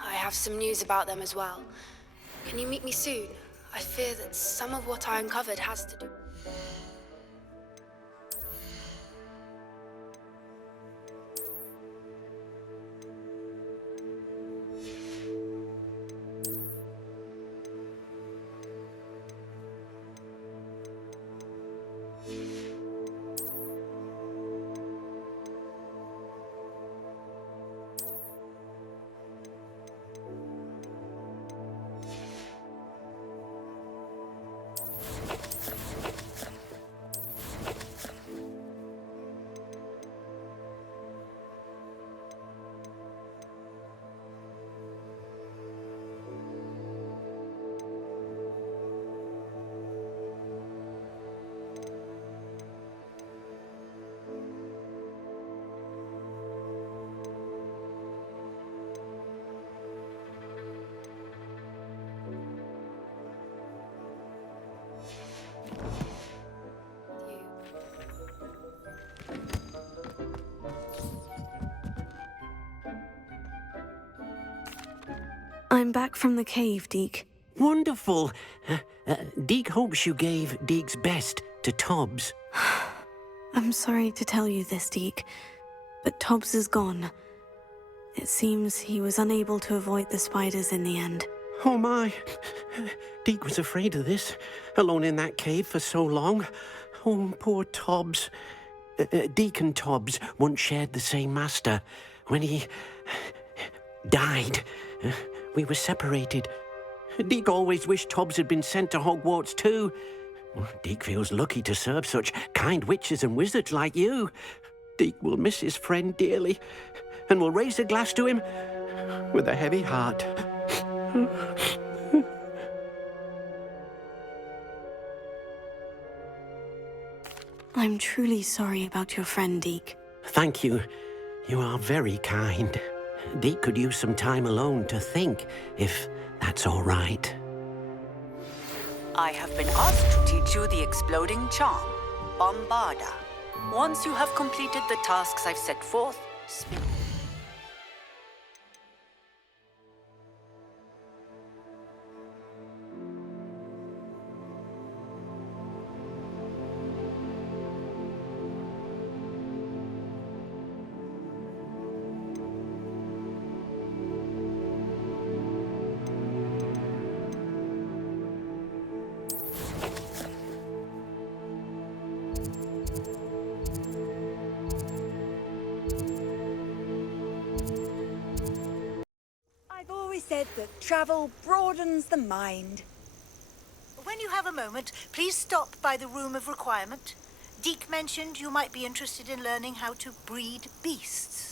I have some news about them as well. Can you meet me soon? I fear that some of what I uncovered has to do... I'm back from the cave, Deke. Wonderful. Deke hopes you gave Deke's best to Tobbs. I'm sorry to tell you this, Deke, but Tobbs is gone. It seems he was unable to avoid the spiders in the end. Oh my. Deke was afraid of this, alone in that cave for so long. Oh, poor Tobbs. Deke and Tobbs once shared the same master. When he died, we were separated. Deke always wished Tobbs had been sent to Hogwarts too. Deke feels lucky to serve such kind witches and wizards like you. Deke will miss his friend dearly, and will raise a glass to him with a heavy heart. I'm truly sorry about your friend, Deke. Thank you. You are very kind. Deke could use some time alone to think, if that's all right. I have been asked to teach you the exploding charm, Bombarda. Once you have completed the tasks I've set forth, spin. I've always said that travel broadens the mind. When you have a moment, please stop by the Room of Requirement. Deke mentioned you might be interested in learning how to breed beasts.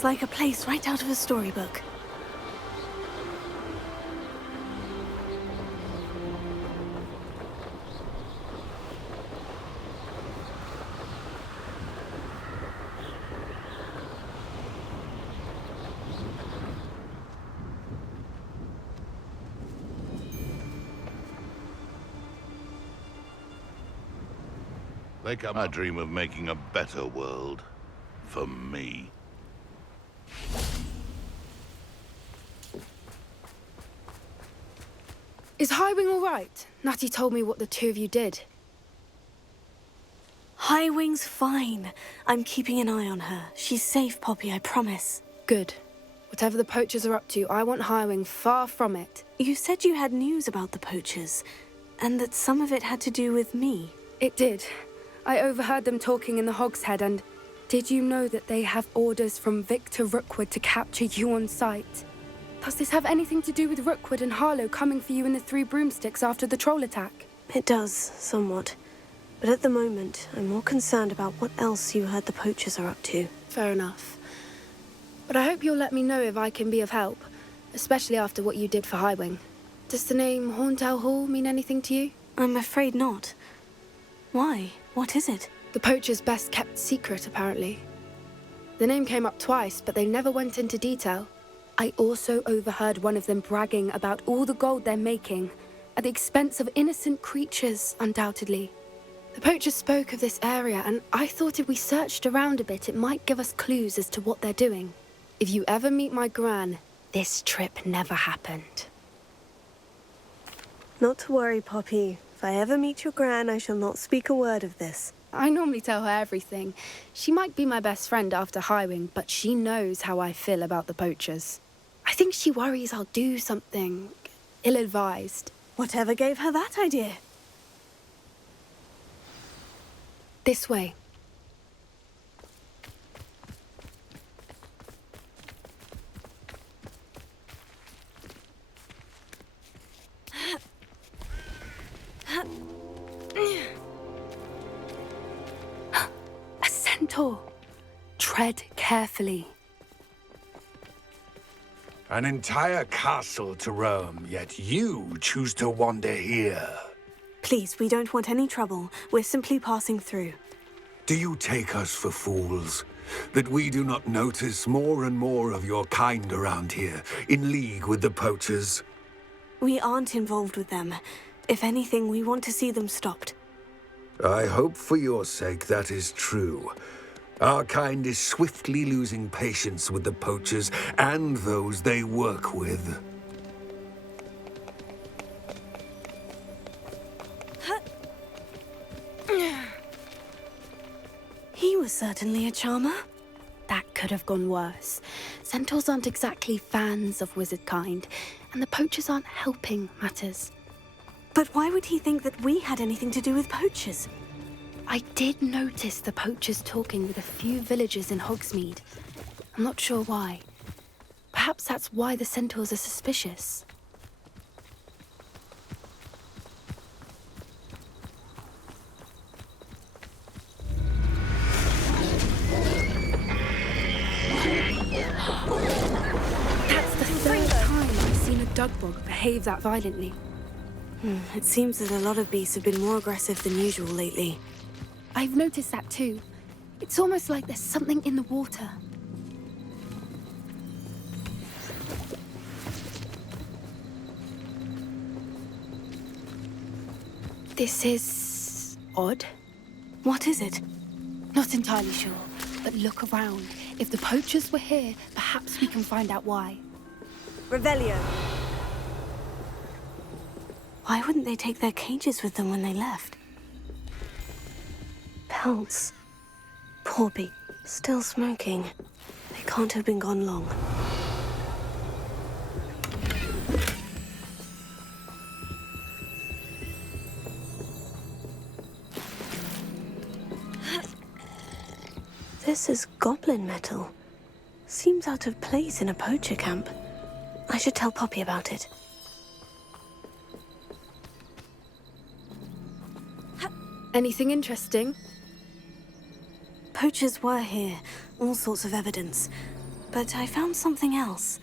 It's like a place right out of a storybook. I dream of making a better world. For me. Is Highwing all right? Natty told me what the two of you did. Highwing's fine. I'm keeping an eye on her. She's safe, Poppy, I promise. Good. Whatever the poachers are up to, I want Highwing far from it. You said you had news about the poachers, and that some of it had to do with me. It did. I overheard them talking in the Hogshead, and did you know that they have orders from Victor Rookwood to capture you on sight? Does this have anything to do with Rookwood and Harlow coming for you in the Three Broomsticks after the troll attack? It does, somewhat. But at the moment, I'm more concerned about what else you heard the poachers are up to. Fair enough. But I hope you'll let me know if I can be of help, especially after what you did for Highwing. Does the name Horntail Hall mean anything to you? I'm afraid not. Why? What is it? The poachers' best kept secret, apparently. The name came up twice, but they never went into detail. I also overheard one of them bragging about all the gold they're making, at the expense of innocent creatures, undoubtedly. The poachers spoke of this area, and I thought if we searched around a bit, it might give us clues as to what they're doing. If you ever meet my gran, this trip never happened. Not to worry, Poppy. If I ever meet your gran, I shall not speak a word of this. I normally tell her everything. She might be my best friend after Highwing, but she knows how I feel about the poachers. I think she worries I'll do something ill-advised. Whatever gave her that idea? This way. A centaur. Tread carefully. An entire castle to roam, yet you choose to wander here. Please, we don't want any trouble. We're simply passing through. Do you take us for fools? That we do not notice more and more of your kind around here, in league with the poachers? We aren't involved with them. If anything, we want to see them stopped. I hope for your sake that is true. Our kind is swiftly losing patience with the poachers and those they work with. He was certainly a charmer. That could have gone worse. Centaurs aren't exactly fans of wizard kind, and the poachers aren't helping matters. But why would he think that we had anything to do with poachers? I did notice the poachers talking with a few villagers in Hogsmeade. I'm not sure why. Perhaps that's why the centaurs are suspicious. That's the third time I've seen a dugbog behave that violently. It seems that a lot of beasts have been more aggressive than usual lately. I've noticed that too. It's almost like there's something in the water. This is odd. What is it? Not entirely sure, but look around. If the poachers were here, perhaps we can find out why. Revelio. Why wouldn't they take their cages with them when they left? Pelts. Poor beast. Still smoking. They can't have been gone long. This is goblin metal. Seems out of place in a poacher camp. I should tell Poppy about it. Anything interesting? Poachers were here. All sorts of evidence. but I found something else.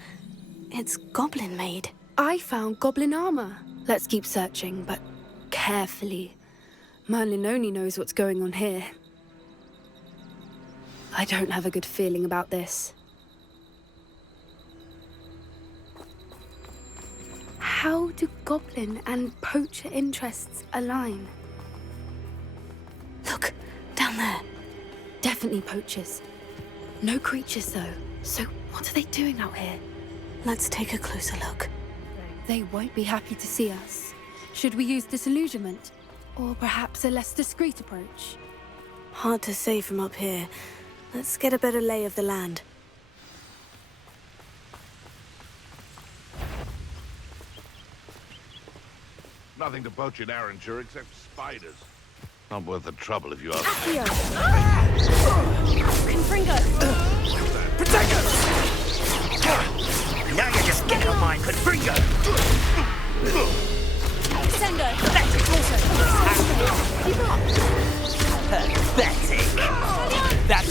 It's goblin-made. I found goblin armor. Let's keep searching, but carefully. Merlin only knows what's going on here. I don't have a good feeling about this. How do goblin and poacher interests align? Look, down there. Definitely poachers. No creatures, though. So what are they doing out here? Let's take a closer look. They won't be happy to see us. Should we use disillusionment? Or perhaps a less discreet approach? Hard to say from up here. Let's get a better lay of the land. Nothing to poach in Arranture except spiders. Not worth the trouble if you ask me. Confringo! Protect us! Now you're just getting on mine, Confringo! Sendo! That's it, also! Keep up! Pathetic! That's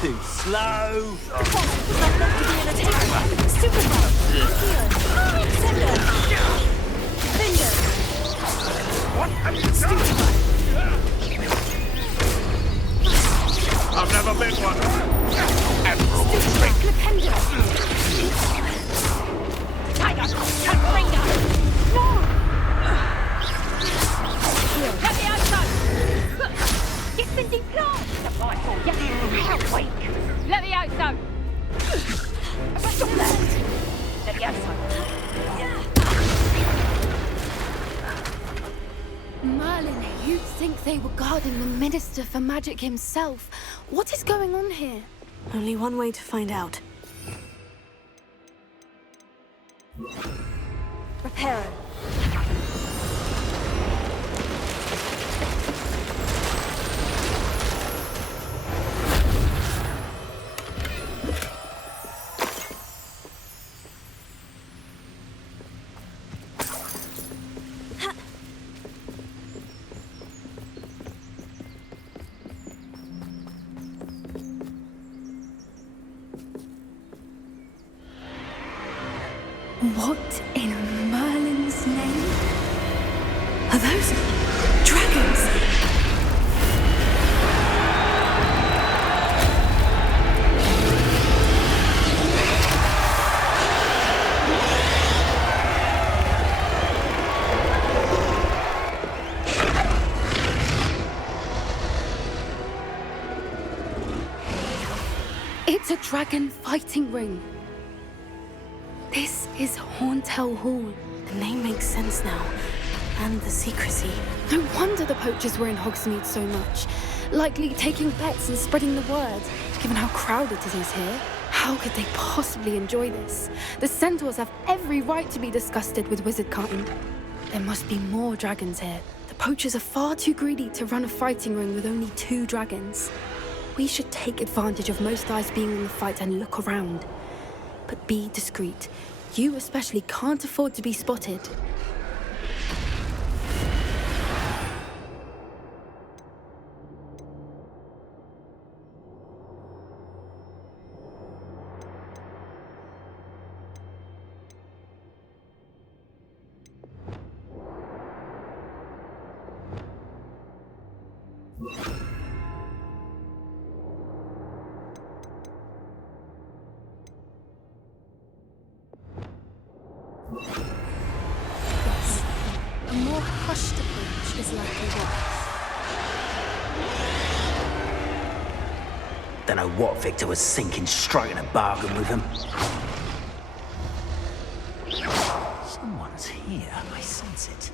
too slow! What have you done? I've never been one. Admirable trick. Tiger! Confringo! No! Let me outside! Get Cindy Clark! Help, wait! Let me outside! Stop that! Let me outside! Merlin, you'd think they were guarding the Minister for Magic himself. What is going on here? Only one way to find out. Reparo. What in Merlin's name? Are those dragons? It's a dragon fighting ring. This is Hauntel Hall. The name makes sense now. And the secrecy. No wonder the poachers were in Hogsmeade so much. Likely taking bets and spreading the word, given how crowded it is here. How could they possibly enjoy this? The centaurs have every right to be disgusted with wizardkind. There must be more dragons here. The poachers are far too greedy to run a fighting ring with only 2 dragons. We should take advantage of most eyes being in the fight and look around. But be discreet. You especially can't afford to be spotted. Yes, a more hushed approach is likely wise. Don't know what Victor was thinking, striking a bargain with him. Someone's here, I sense it.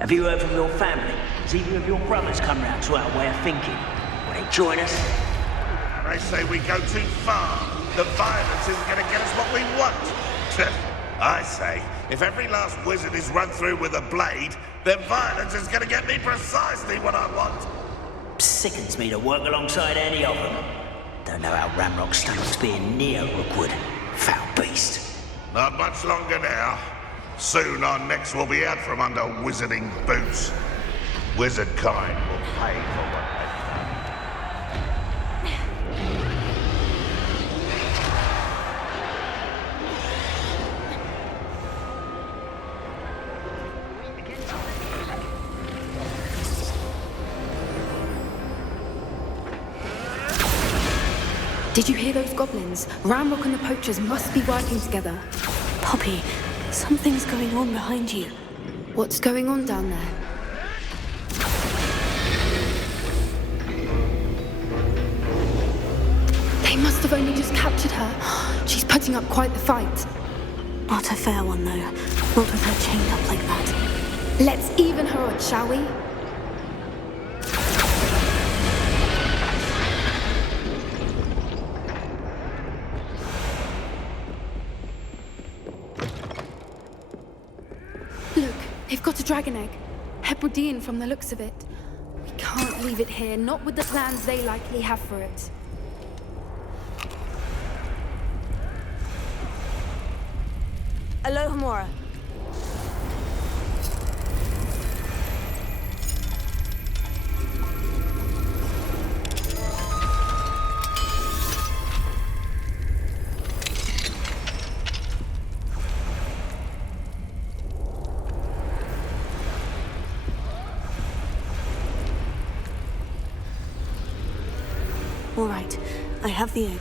Have you heard from your family? Has either of your brothers come round to our way of thinking? Will they join us? They say we go too far. The violence isn't going to get us what we want. I say, if every last wizard is run through with a blade, then violence is going to get me precisely what I want. Sickens me to work alongside any of them. Don't know how Ramrock stomachs being near Rookwood. Foul beast. Not much longer now. Soon our necks will be out from under wizarding boots. Wizard kind will pay for what they've done. Did you hear those goblins? Ranrock and the poachers must be working together. Poppy, something's going on behind you. What's going on down there? They must have only just captured her. She's putting up quite the fight. Not a fair one, though. Not with her chained up like that. Let's even her odds, shall we? Look, they've got a dragon egg. Hebridean from the looks of it. We can't leave it here, not with the plans they likely have for it. Alohomora. All right, I have the egg.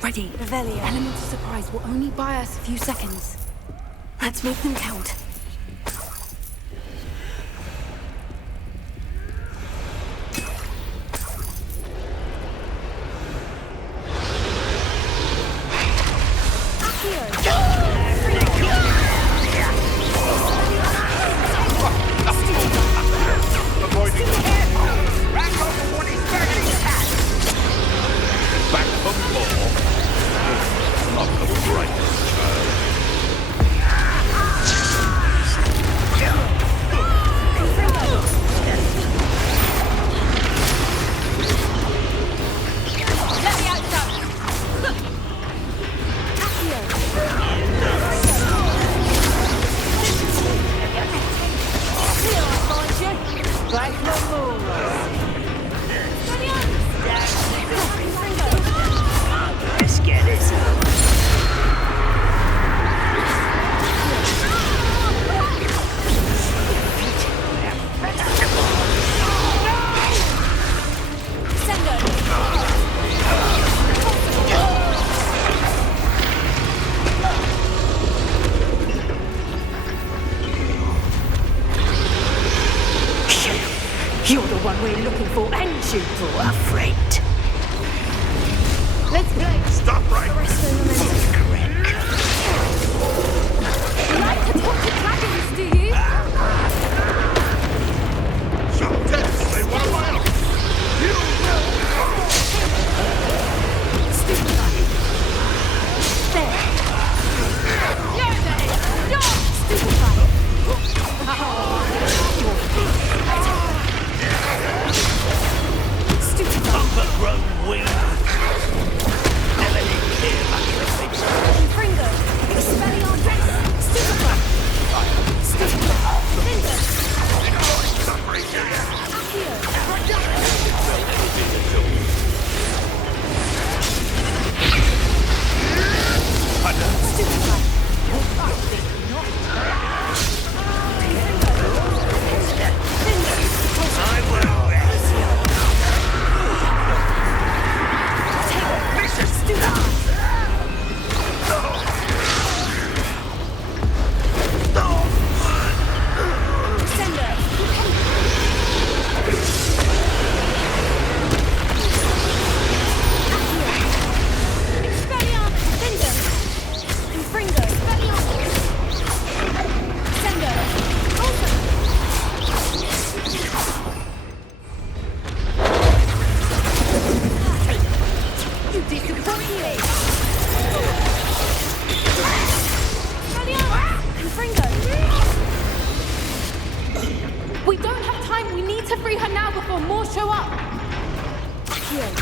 Ready. Revelio. Element of surprise will only buy us a few seconds. Let's make them count. You're the one we're looking for, and you brought a friend. Let's play. Stop right. You like to talk to dragons, do you? Shut dead. Say one of my own. You will. Stupid guy. There. You're there. You're stupid guy. Overgrown weed. Never did care much for things. Fringo. Expelliarmus. Stupid guy. Stupid guy. We don't have time. We need to free her now before more show up. Here.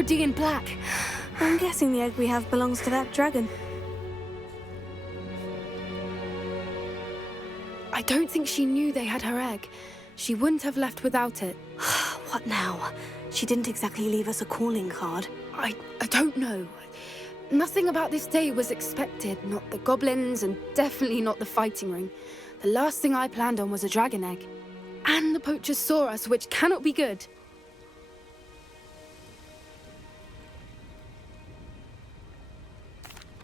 Hebridean black. I'm guessing the egg we have belongs to that dragon. I don't think she knew they had her egg. She wouldn't have left without it. What now? She didn't exactly leave us a calling card. I don't know. Nothing about this day was expected. Not the goblins, and definitely not the fighting ring. The last thing I planned on was a dragon egg. And the poachers saw us, which cannot be good.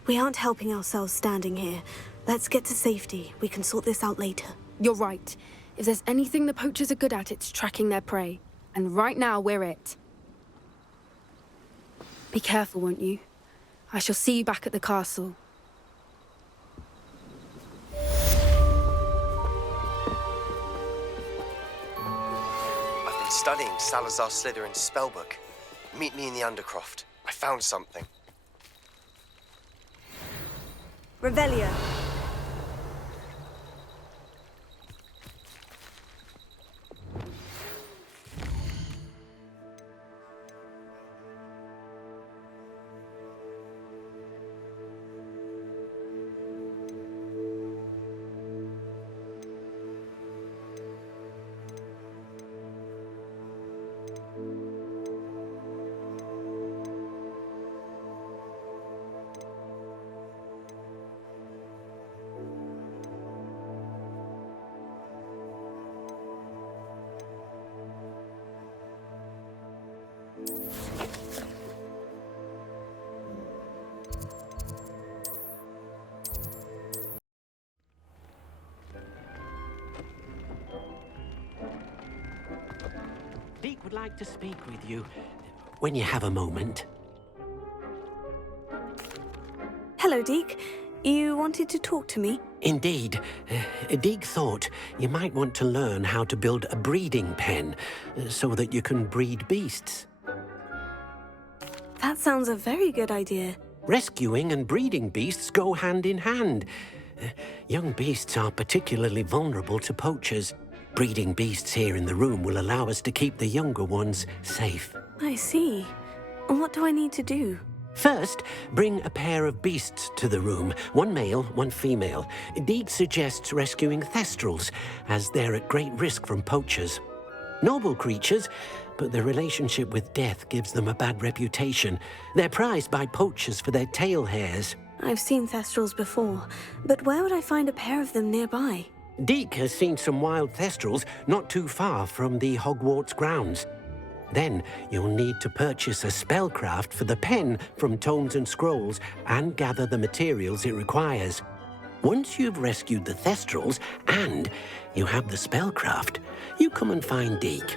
We aren't helping ourselves standing here. Let's get to safety. We can sort this out later. You're right. If there's anything the poachers are good at, it's tracking their prey. And right now, we're it. Be careful, won't you? I shall see you back at the castle. I've been studying Salazar Slytherin's spellbook. Meet me in the Undercroft. I found something. Revelio. Deek would like to speak with you when you have a moment. Hello, Deek. You wanted to talk to me? Indeed. Deek thought you might want to learn how to build a breeding pen so that you can breed beasts. That sounds a very good idea. Rescuing and breeding beasts go hand in hand. Young beasts are particularly vulnerable to poachers. Breeding beasts here in the room will allow us to keep the younger ones safe. I see. What do I need to do? First, bring a pair of beasts to the room. One male, one female. Deek suggests rescuing thestrals, as they're at great risk from poachers. Noble creatures, but their relationship with death gives them a bad reputation. They're prized by poachers for their tail hairs. I've seen thestrals before, but where would I find a pair of them nearby? Deek has seen some wild thestrals not too far from the Hogwarts grounds. Then you'll need to purchase a spellcraft for the pen from Tomes and Scrolls and gather the materials it requires. Once you've rescued the thestrals and you have the spellcraft, you come and find Deek.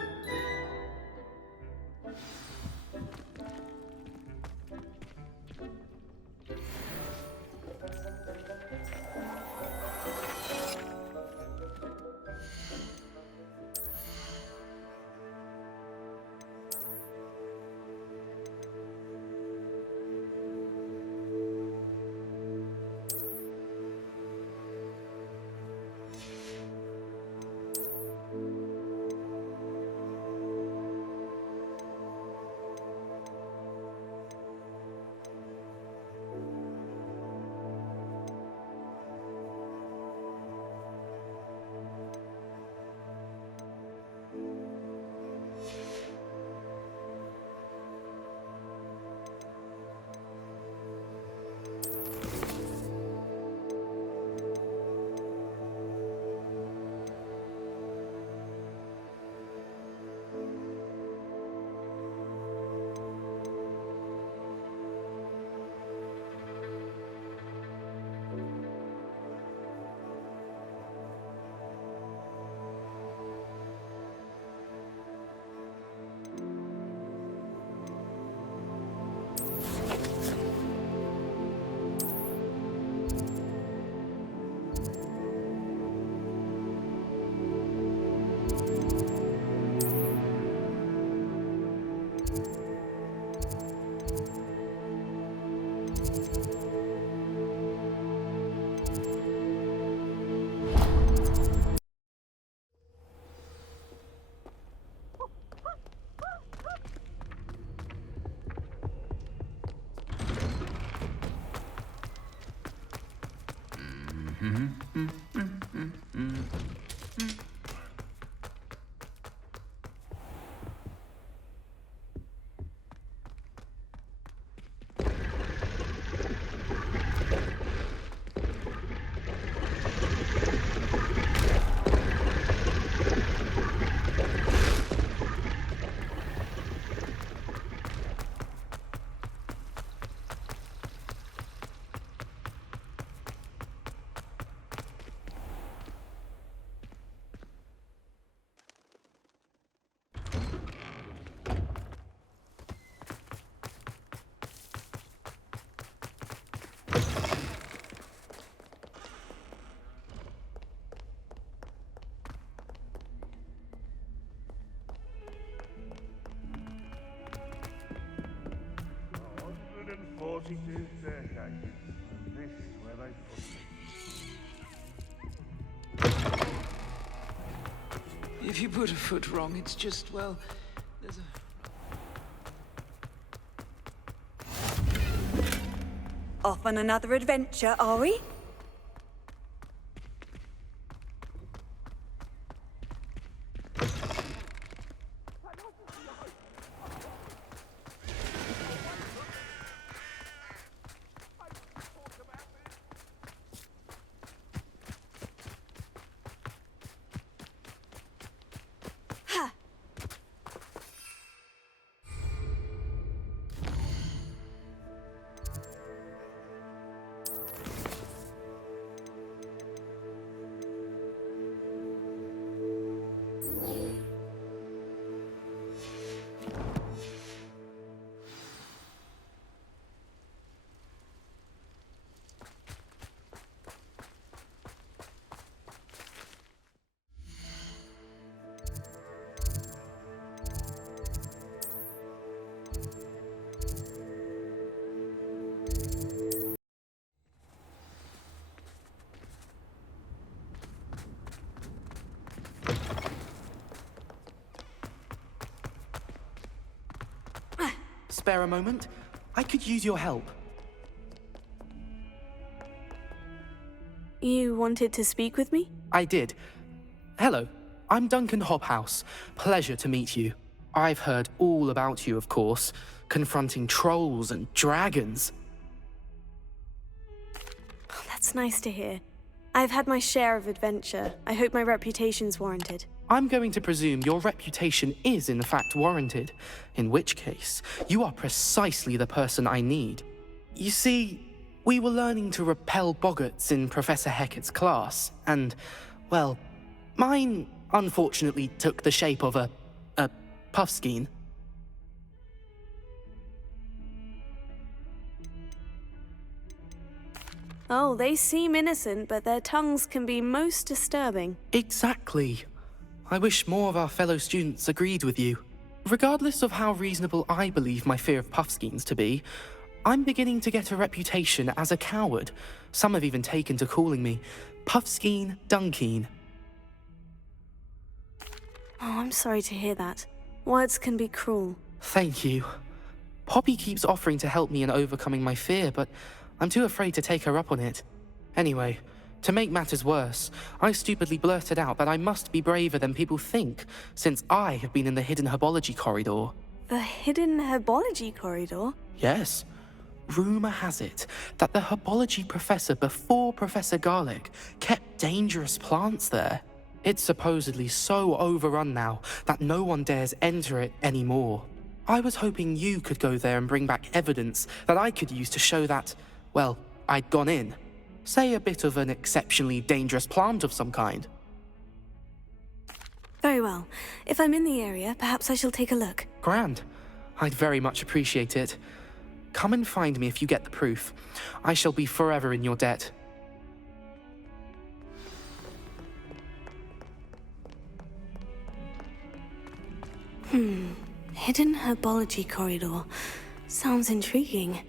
If you put a foot wrong, it's just, well, there's a... Off on another adventure, are we? Spare a moment? I could use your help. You wanted to speak with me? I did. Hello, I'm Duncan Hobhouse. Pleasure to meet you. I've heard all about you, of course, confronting trolls and dragons. Oh, that's nice to hear. I've had my share of adventure. I hope my reputation's warranted. I'm going to presume your reputation is in fact warranted, in which case, you are precisely the person I need. You see, we were learning to repel boggarts in Professor Hecat's class, and, well, mine unfortunately took the shape of a puffskein. Oh, they seem innocent, but their tongues can be most disturbing. Exactly. I wish more of our fellow students agreed with you. Regardless of how reasonable I believe my fear of puffskeins to be, I'm beginning to get a reputation as a coward. Some have even taken to calling me Puffskeen Dunkeen. Oh, I'm sorry to hear that. Words can be cruel. Thank you. Poppy keeps offering to help me in overcoming my fear, but I'm too afraid to take her up on it. Anyway, to make matters worse, I stupidly blurted out that I must be braver than people think, since I have been in the hidden herbology corridor. The hidden herbology corridor? Yes. Rumor has it that the herbology professor before Professor Garlic kept dangerous plants there. It's supposedly so overrun now that no one dares enter it anymore. I was hoping you could go there and bring back evidence that I could use to show that, well, I'd gone in. Say a bit of an exceptionally dangerous plant of some kind. Very well. If I'm in the area, perhaps I shall take a look. Grand. I'd very much appreciate it. Come and find me if you get the proof. I shall be forever in your debt. Hidden herbology corridor. Sounds intriguing.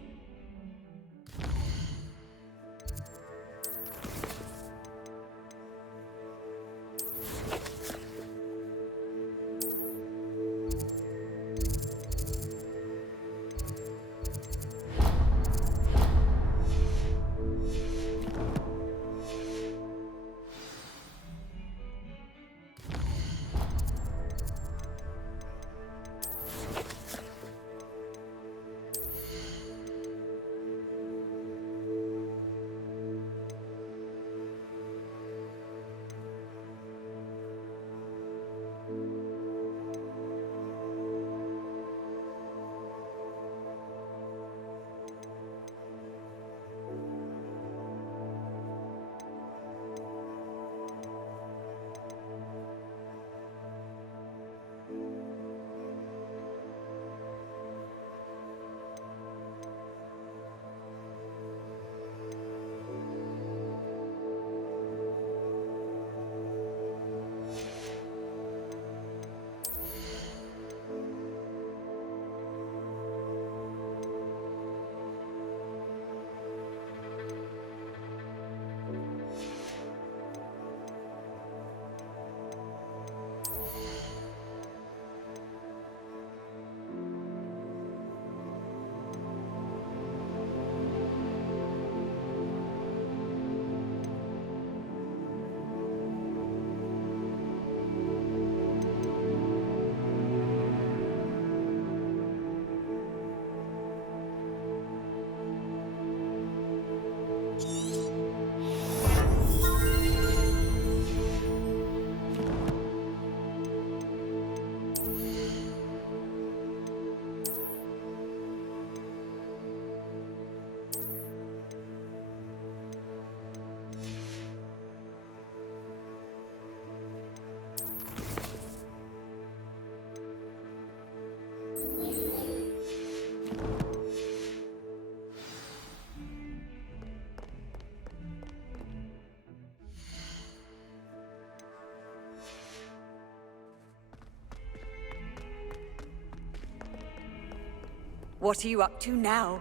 What are you up to now?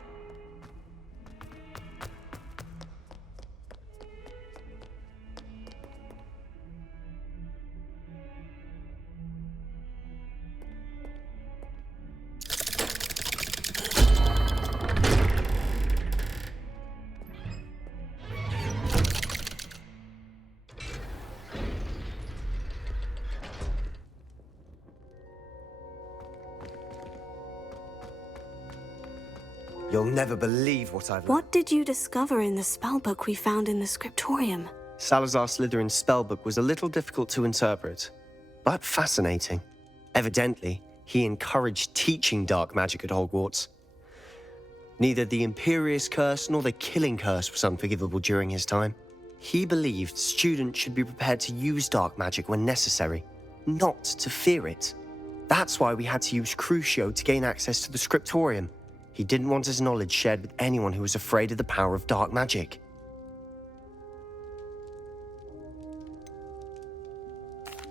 You'll never believe what I've learned. What did you discover in the spellbook we found in the scriptorium? Salazar Slytherin's spellbook was a little difficult to interpret, but fascinating. Evidently, he encouraged teaching dark magic at Hogwarts. Neither the Imperious Curse nor the Killing Curse was unforgivable during his time. He believed students should be prepared to use dark magic when necessary, not to fear it. That's why we had to use Crucio to gain access to the scriptorium. He didn't want his knowledge shared with anyone who was afraid of the power of dark magic.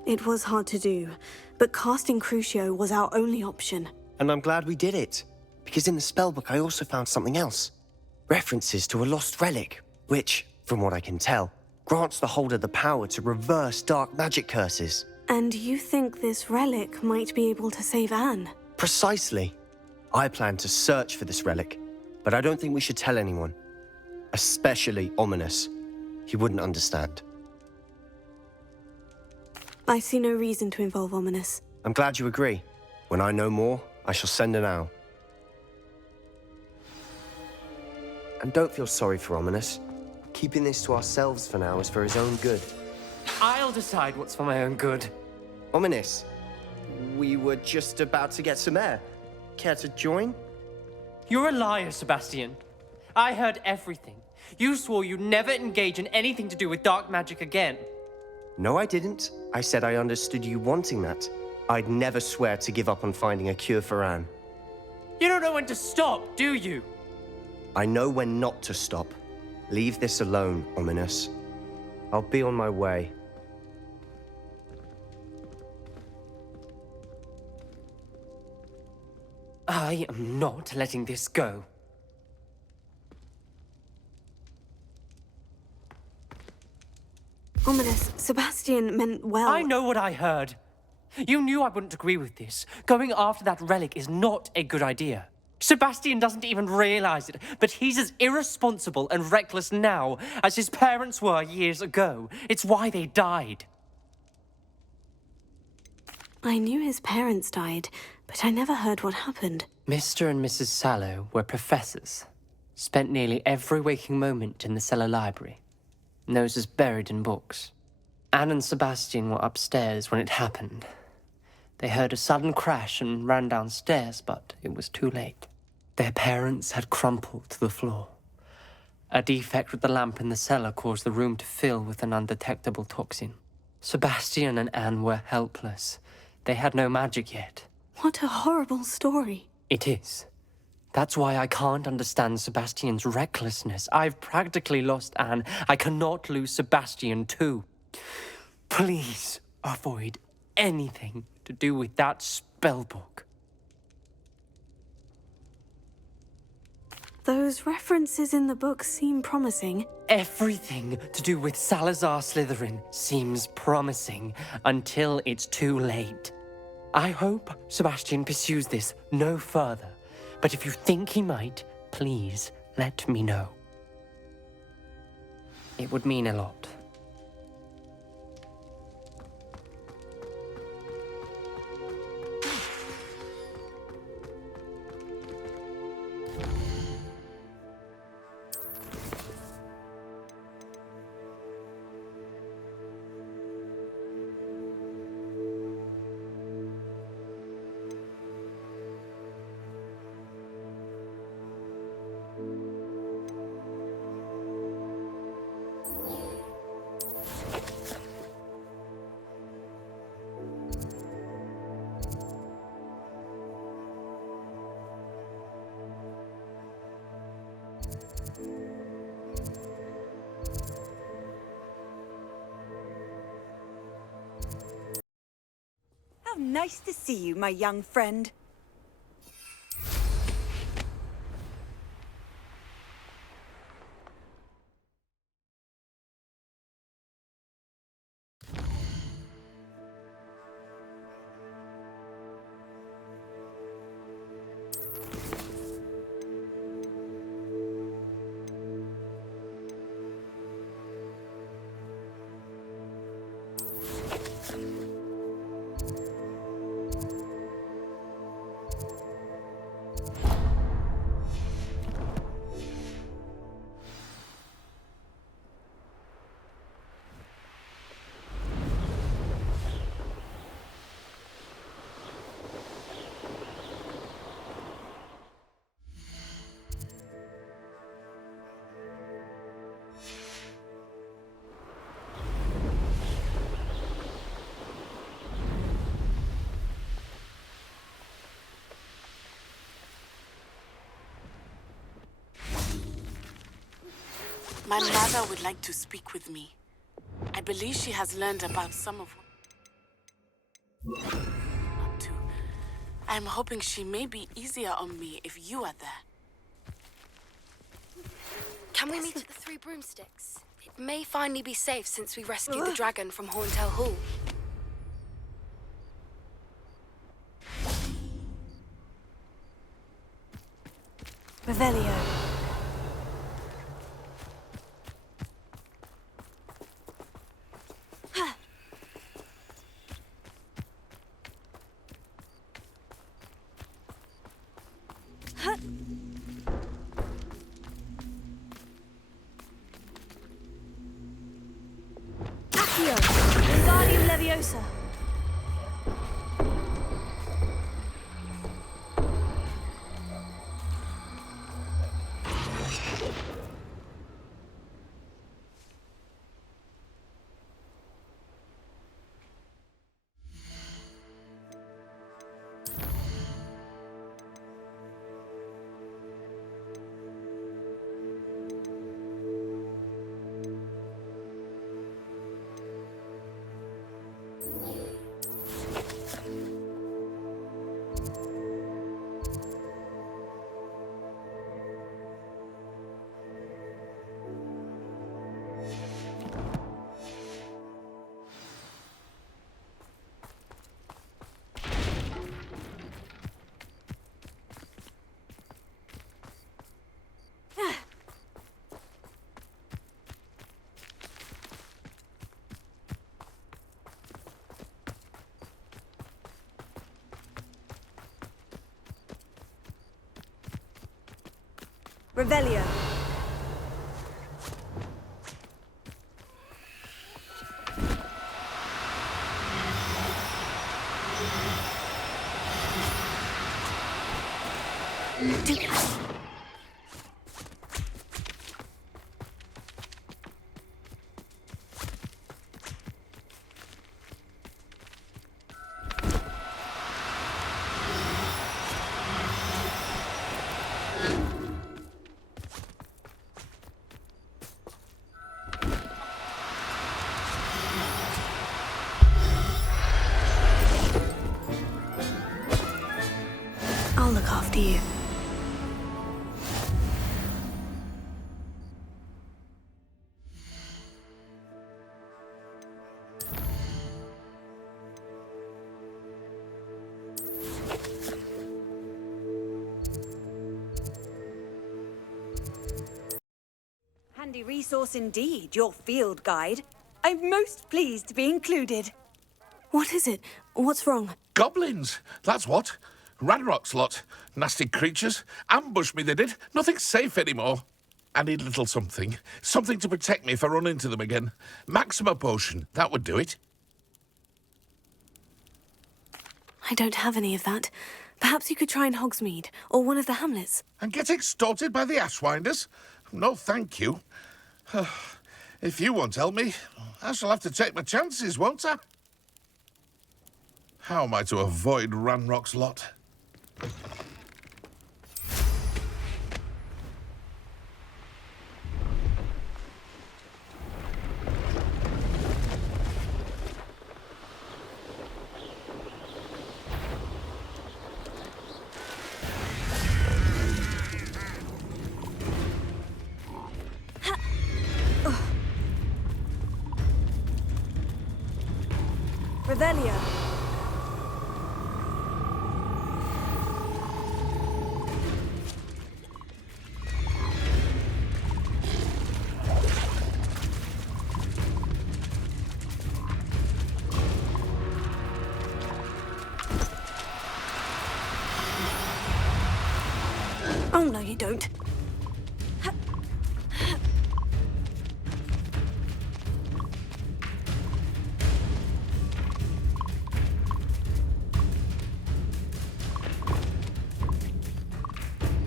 It was hard to do, but casting Crucio was our only option. And I'm glad we did it, because in the spellbook I also found something else. References to a lost relic, which, from what I can tell, grants the holder the power to reverse dark magic curses. And you think this relic might be able to save Anne? Precisely. I plan to search for this relic, but I don't think we should tell anyone. Especially Ominous. He wouldn't understand. I see no reason to involve Ominous. I'm glad you agree. When I know more, I shall send an owl. And don't feel sorry for Ominous. Keeping this to ourselves for now is for his own good. I'll decide what's for my own good. Ominous, we were just about to get some air. Care to join? You're a liar, Sebastian. I heard everything. You swore you'd never engage in anything to do with dark magic again. No, I didn't. I said I understood you wanting that. I'd never swear to give up on finding a cure for Anne. You don't know when to stop, do you? I know when not to stop. Leave this alone, Ominous. I'll be on my way. I am not letting this go. Ominous, Sebastian meant well. I know what I heard. You knew I wouldn't agree with this. Going after that relic is not a good idea. Sebastian doesn't even realize it, but he's as irresponsible and reckless now as his parents were years ago. It's why they died. I knew his parents died, but I never heard what happened. Mr. and Mrs. Sallow were professors. Spent nearly every waking moment in the cellar library. Noses buried in books. Anne and Sebastian were upstairs when it happened. They heard a sudden crash and ran downstairs, but it was too late. Their parents had crumpled to the floor. A defect with the lamp in the cellar caused the room to fill with an undetectable toxin. Sebastian and Anne were helpless. They had no magic yet. What a horrible story. It is. That's why I can't understand Sebastian's recklessness. I've practically lost Anne. I cannot lose Sebastian too. Please avoid anything to do with that spellbook. Those references in the book seem promising. Everything to do with Salazar Slytherin seems promising until it's too late. I hope Sebastian pursues this no further, but if you think he might, please let me know. It would mean a lot. How nice to see you, my young friend. My mother would like to speak with me. I believe she has learned about some of what up to. I'm hoping she may be easier on me if you are there. Can we meet at the Three Broomsticks? It may finally be safe since we rescued the dragon from Horntail Hall. Revelio. Accio. Wingardium Leviosa. Revelio. I'll look after you. Handy resource indeed, your field guide. I'm most pleased to be included. What is it? What's wrong? Goblins, that's what. Ranrock's lot. Nasty creatures. Ambushed me, they did. Nothing's safe anymore. I need a little something. Something to protect me if I run into them again. Maxima potion, that would do it. I don't have any of that. Perhaps you could try in Hogsmeade, or one of the hamlets. And get extorted by the Ashwinders? No, thank you. If you won't help me, I shall have to take my chances, won't I? How am I to avoid Ranrock's lot? Revelio. Oh, no, you don't.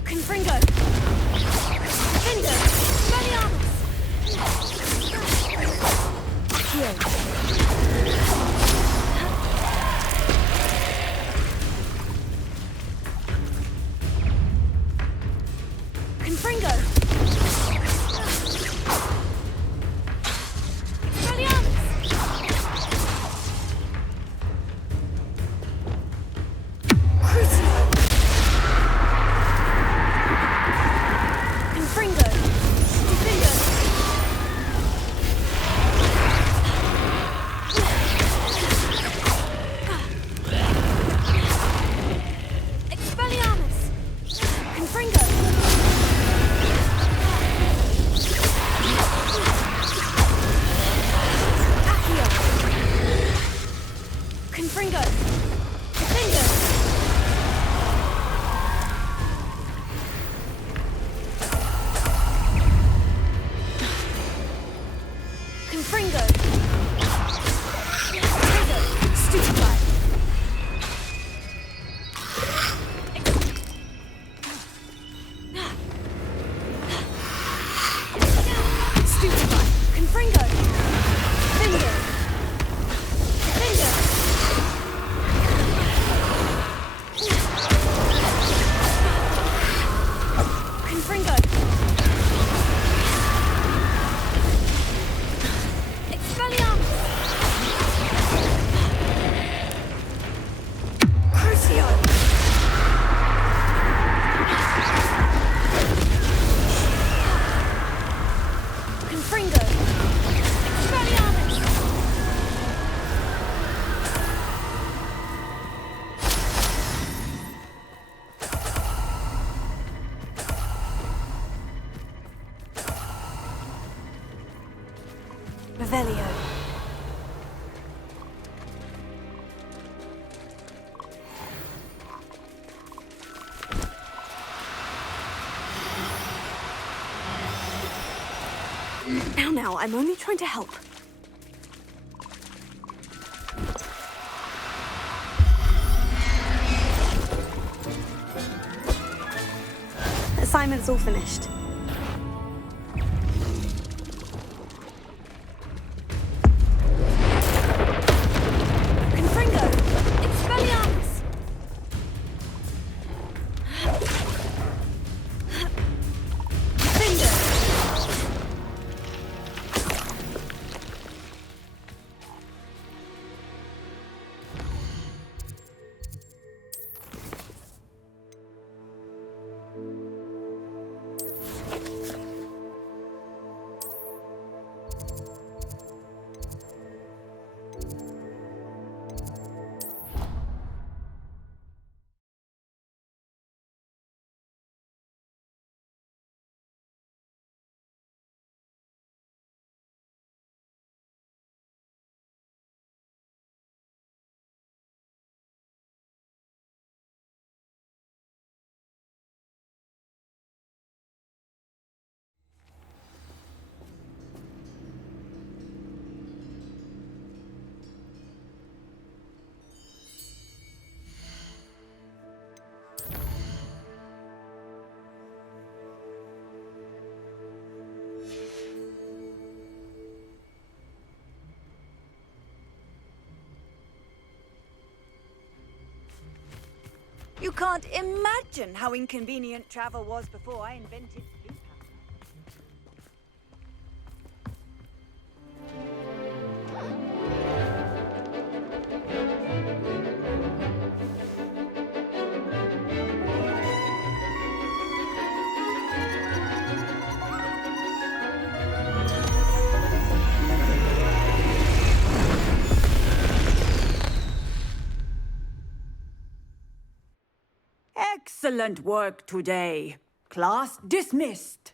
Confringo! Findo! Confringo! Trigger! Stupefy! Stupefy! Confringo! Finger! Finger! Confringo! Expelliarmus! Crucio! Confringo! Expelliarmus! Revelio. Now, I'm only trying to help. Assignment's all finished. Confringo! Expelliarmus! Finger! You can't imagine how inconvenient travel was before I invented sleep. Excellent work today. Class dismissed.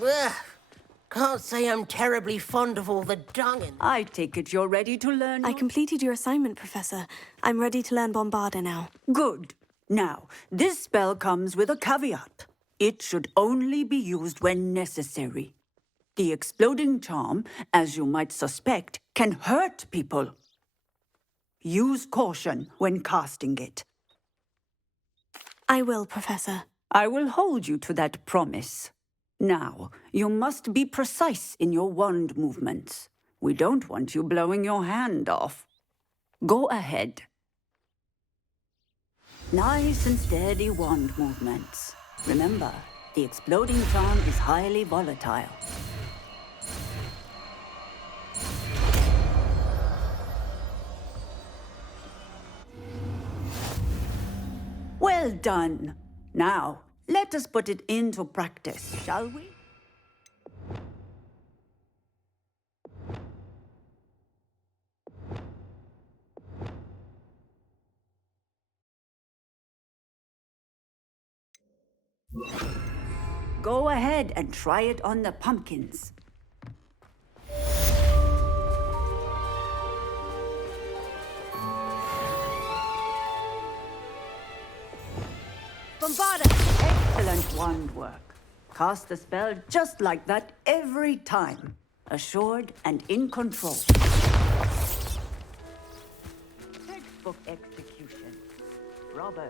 Ugh. Can't say I'm terribly fond of all the dung. I take it you're ready to learn. I completed your assignment, Professor. I'm ready to learn Bombarda now. Good. Now, this spell comes with a caveat. It should only be used when necessary. The exploding charm, as you might suspect, can hurt people. Use caution when casting it. I will, Professor. I will hold you to that promise. Now, you must be precise in your wand movements. We don't want you blowing your hand off. Go ahead. Nice and steady wand movements. Remember, the exploding charm is highly volatile. Well done. Now, let us put it into practice, shall we? Go ahead and try it on the pumpkins. Bombarda! Excellent wand work. Cast the spell just like that every time. assured and in control. Textbook execution. Bravo.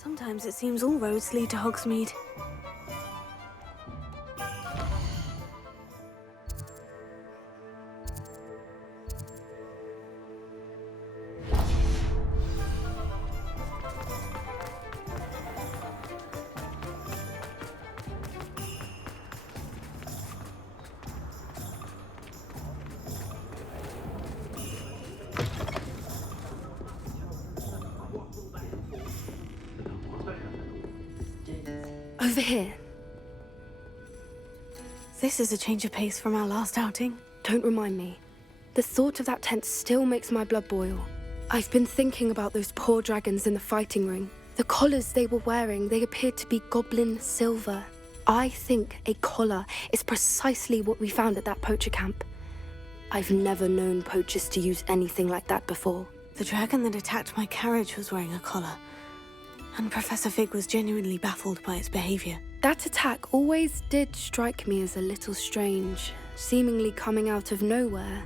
Sometimes it seems all roads lead to Hogsmeade. Over here. This is a change of pace from our last outing. Don't remind me. The thought of that tent still makes my blood boil. I've been thinking about those poor dragons in the fighting ring. The collars they were wearing, they appeared to be goblin silver. I think a collar is precisely what we found at that poacher camp. I've never known poachers to use anything like that before. The dragon that attacked my carriage was wearing a collar. And Professor Fig was genuinely baffled by its behavior. That attack always did strike me as a little strange, seemingly coming out of nowhere.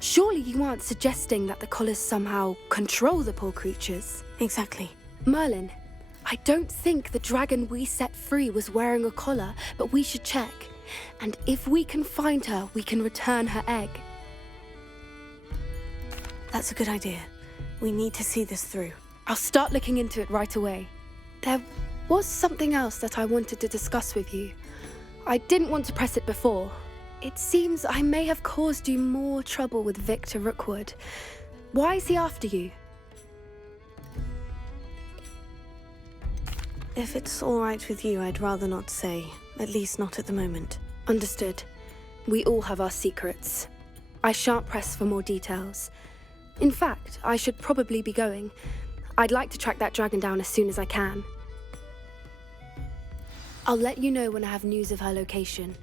Surely you aren't suggesting that the collars somehow control the poor creatures? Exactly. Merlin, I don't think the dragon we set free was wearing a collar, but we should check. And if we can find her, we can return her egg. That's a good idea. We need to see this through. I'll start looking into it right away. There was something else that I wanted to discuss with you. I didn't want to press it before. It seems I may have caused you more trouble with Victor Rookwood. Why is he after you? If it's all right with you, I'd rather not say. At least not at the moment. Understood. We all have our secrets. I shan't press for more details. In fact, I should probably be going. I'd like to track that dragon down as soon as I can. I'll let you know when I have news of her location.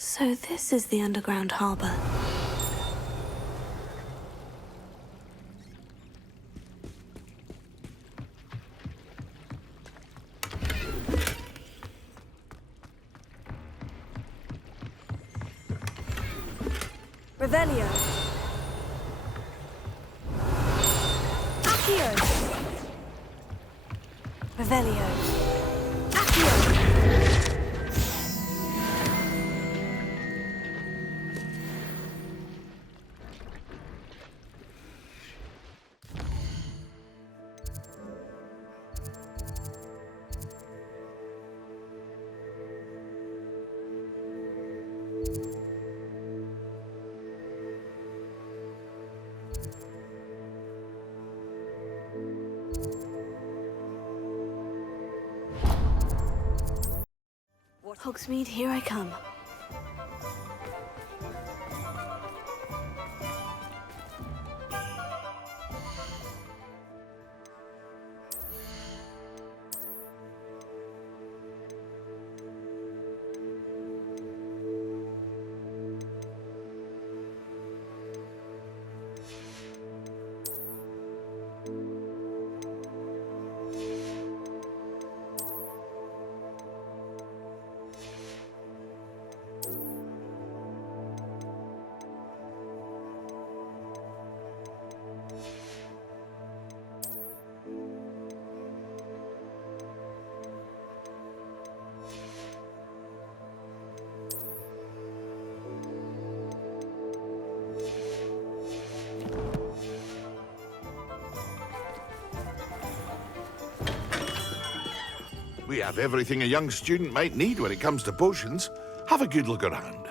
So this is the underground harbor. Revelio. Accio. Revelio. Accio. Hogsmeade, here I come. We have everything a young student might need when it comes to potions. Have a good look around.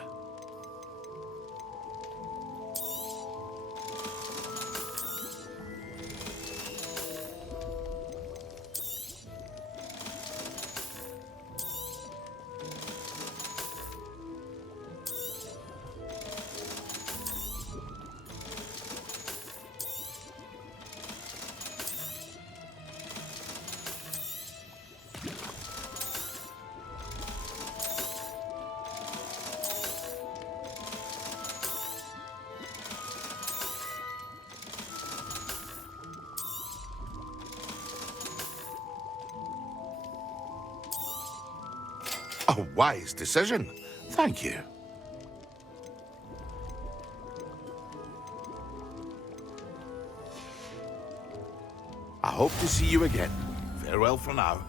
A wise decision. Thank you. I hope to see you again. Farewell for now.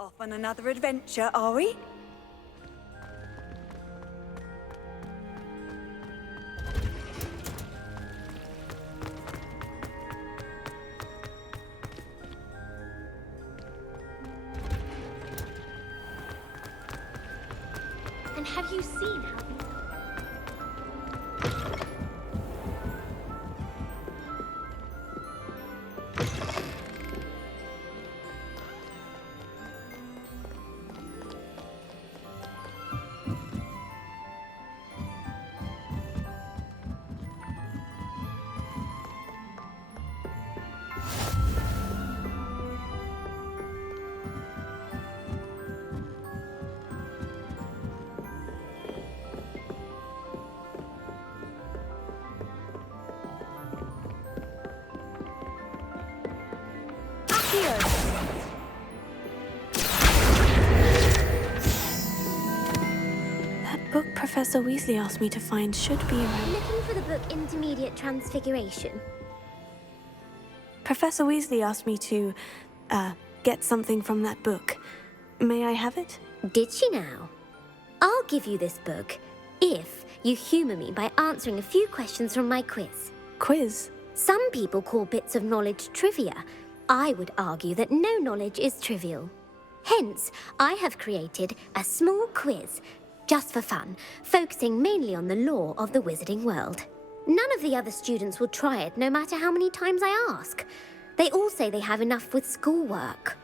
Off on another adventure, are we? And have you seen how these... That book Professor Weasley asked me to find should be around. Looking for the book Intermediate Transfiguration. Professor Weasley asked me to, get something from that book. May I have it? Did she now? I'll give you this book if you humour me by answering a few questions from my quiz. Quiz? Some people call bits of knowledge trivia. I would argue that no knowledge is trivial. Hence, I have created a small quiz, just for fun, focusing mainly on the lore of the wizarding world. None of the other students will try it, no matter how many times I ask. They all say they have enough with schoolwork.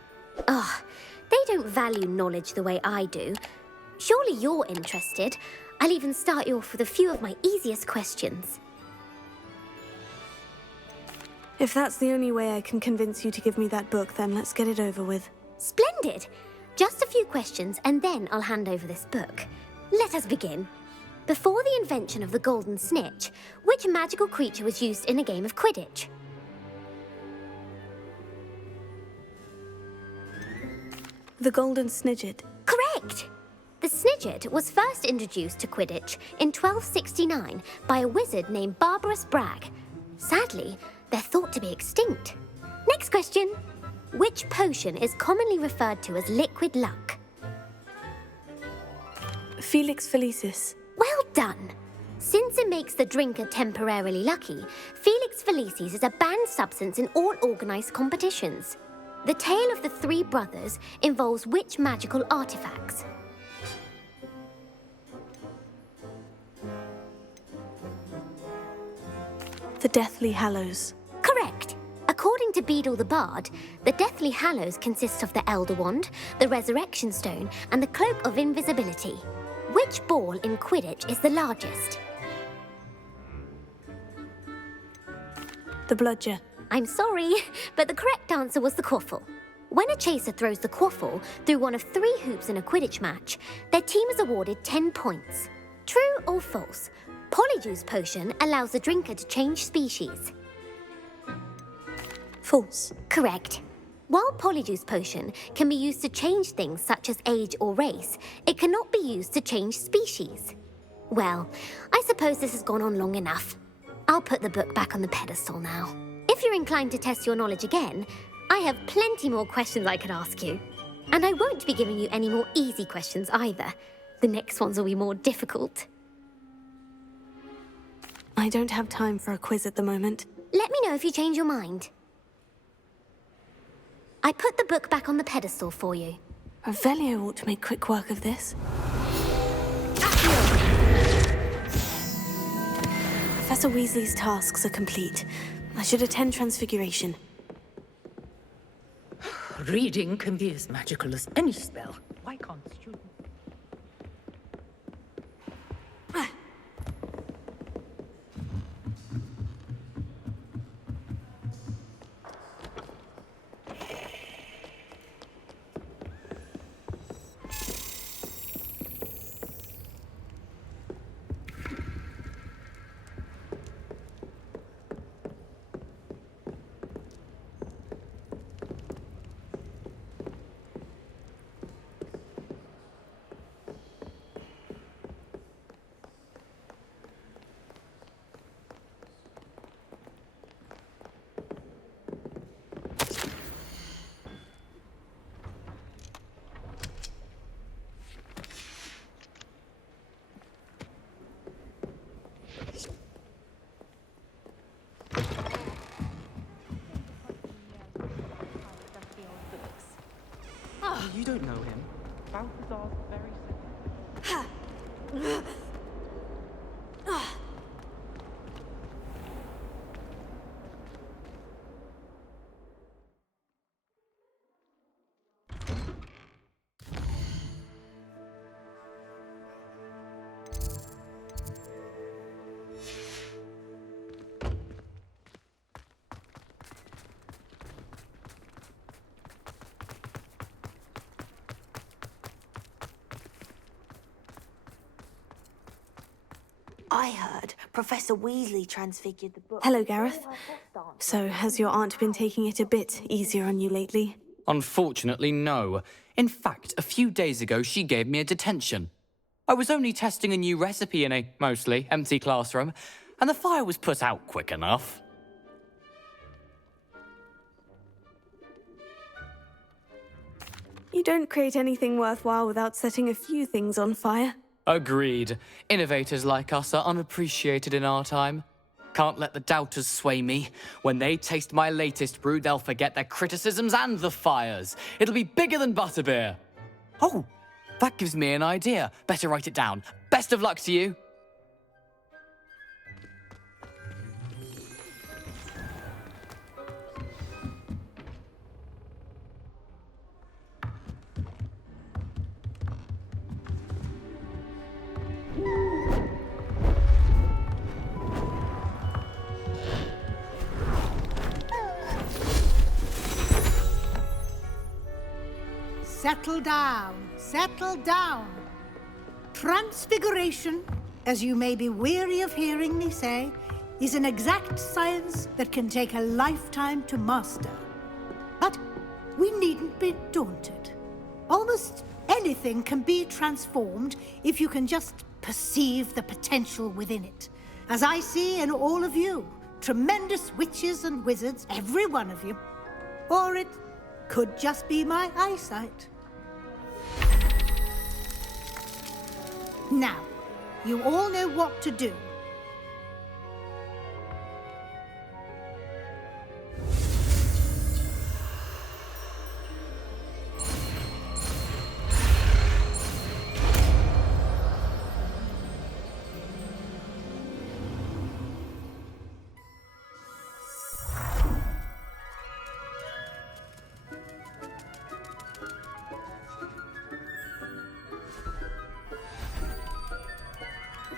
Ugh, they don't value knowledge the way I do. Surely you're interested. I'll even start you off with a few of my easiest questions. If that's the only way I can convince you to give me that book, then let's get it over with. Splendid! Just a few questions, and then I'll hand over this book. Let us begin. Before the invention of the golden snitch, which magical creature was used in a game of Quidditch? The golden snidget. Correct! The snidget was first introduced to Quidditch in 1269 by a wizard named Barbarous Bragg. Sadly, they're thought to be extinct. Next question. Which potion is commonly referred to as liquid luck? Felix Felicis. Well done. Since it makes the drinker temporarily lucky, Felix Felicis is a banned substance in all organised competitions. The tale of the three brothers involves which magical artifacts? The Deathly Hallows. Correct. According to Beedle the Bard, the Deathly Hallows consists of the Elder Wand, the Resurrection Stone, and the Cloak of Invisibility. Which ball in Quidditch is the largest? The Bludger. I'm sorry, but the correct answer was the quaffle. When a chaser throws the quaffle through one of 3 hoops in a Quidditch match, their team is awarded 10 points. True or false? Polyjuice potion allows the drinker to change species. False. Correct. While Polyjuice potion can be used to change things such as age or race, it cannot be used to change species. Well, I suppose this has gone on long enough. I'll put the book back on the pedestal now. If you're inclined to test your knowledge again, I have plenty more questions I could ask you. And I won't be giving you any more easy questions either. The next ones will be more difficult. I don't have time for a quiz at the moment. Let me know if you change your mind. I put the book back on the pedestal for you. Revelio ought to make quick work of this. Professor Weasley's tasks are complete. I should attend Transfiguration. Reading can be as magical as any spell. Why can't students? You don't know him. Balthazar's very simple. I heard Professor Weasley transfigured the book. Hello, Gareth. So, has your aunt been taking it a bit easier on you lately? Unfortunately, no. In fact, a few days ago, she gave me a detention. I was only testing a new recipe in a mostly empty classroom, and the fire was put out quick enough. You don't create anything worthwhile without setting a few things on fire. Agreed. Innovators like us are unappreciated in our time. Can't let the doubters sway me. When they taste my latest brew, they'll forget their criticisms and the fires. It'll be bigger than butterbeer. Oh, that gives me an idea. Better write it down. Best of luck to you. Settle down, settle down. Transfiguration, as you may be weary of hearing me say, is an exact science that can take a lifetime to master. But we needn't be daunted. Almost anything can be transformed if you can just perceive the potential within it. As I see in all of you, tremendous witches and wizards, every one of you. Or it could just be my eyesight. Now, you all know what to do.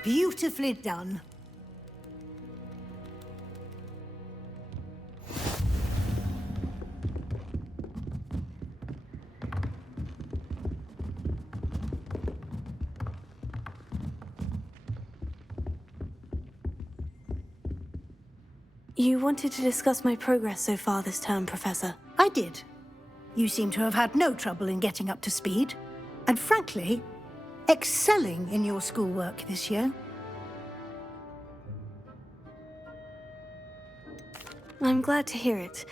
Beautifully done. You wanted to discuss my progress so far this term, Professor. I did. You seem to have had no trouble in getting up to speed. And frankly, excelling in your schoolwork this year. I'm glad to hear it.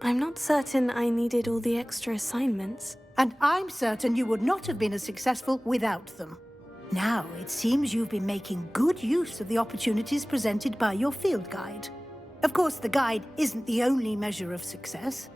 I'm not certain I needed all the extra assignments. And I'm certain you would not have been as successful without them. Now, it seems you've been making good use of the opportunities presented by your field guide. Of course, the guide isn't the only measure of success.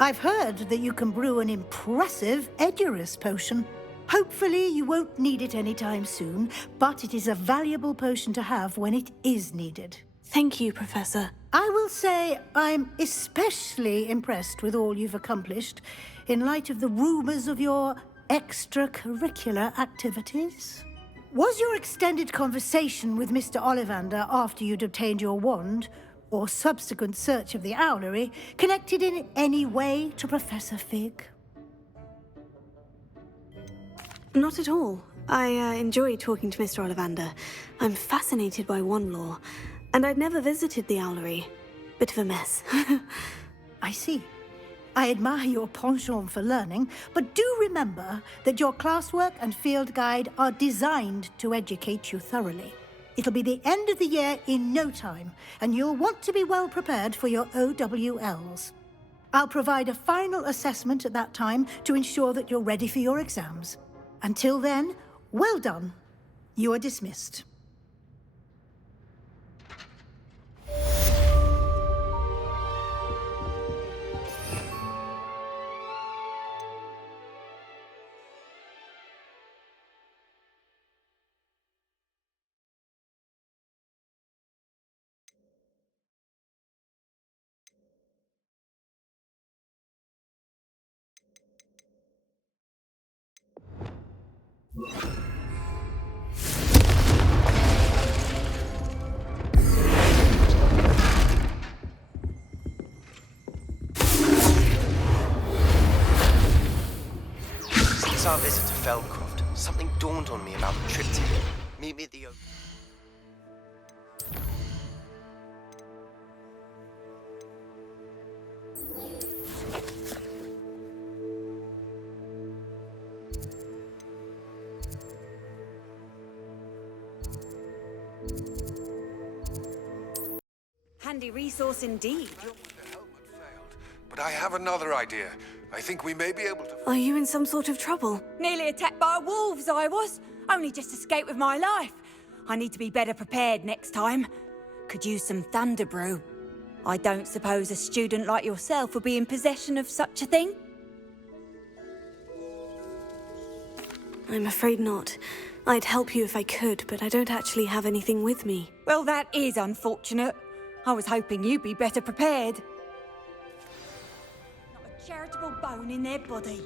I've heard that you can brew an impressive Edurus potion. Hopefully, you won't need it anytime soon, but it is a valuable potion to have when it is needed. Thank you, Professor. I will say I'm especially impressed with all you've accomplished in light of the rumors of your extracurricular activities. Was your extended conversation with Mr. Ollivander after you'd obtained your wand, or subsequent search of the owlery, connected in any way to Professor Fig? Not at all. I enjoy talking to Mr. Ollivander. I'm fascinated by wand lore, and I'd never visited the owlery. Bit of a mess. I see. I admire your penchant for learning, but do remember that your classwork and field guide are designed to educate you thoroughly. It'll be the end of the year in no time, and you'll want to be well prepared for your OWLs. I'll provide a final assessment at that time to ensure that you're ready for your exams. Until then, well done. You are dismissed. Since our visit to Feldcroft, something dawned on me about the trip to him. Meet me at the... Handy resource indeed. But I have another idea. I think we may be able to... Are you in some sort of trouble? Nearly attacked by wolves, I was. Only just escaped with my life. I need to be better prepared next time. Could use some thunder brew. I don't suppose a student like yourself would be in possession of such a thing? I'm afraid not. I'd help you if I could, but I don't actually have anything with me. Well, that is unfortunate. I was hoping you'd be better prepared. Not a charitable bone in their body.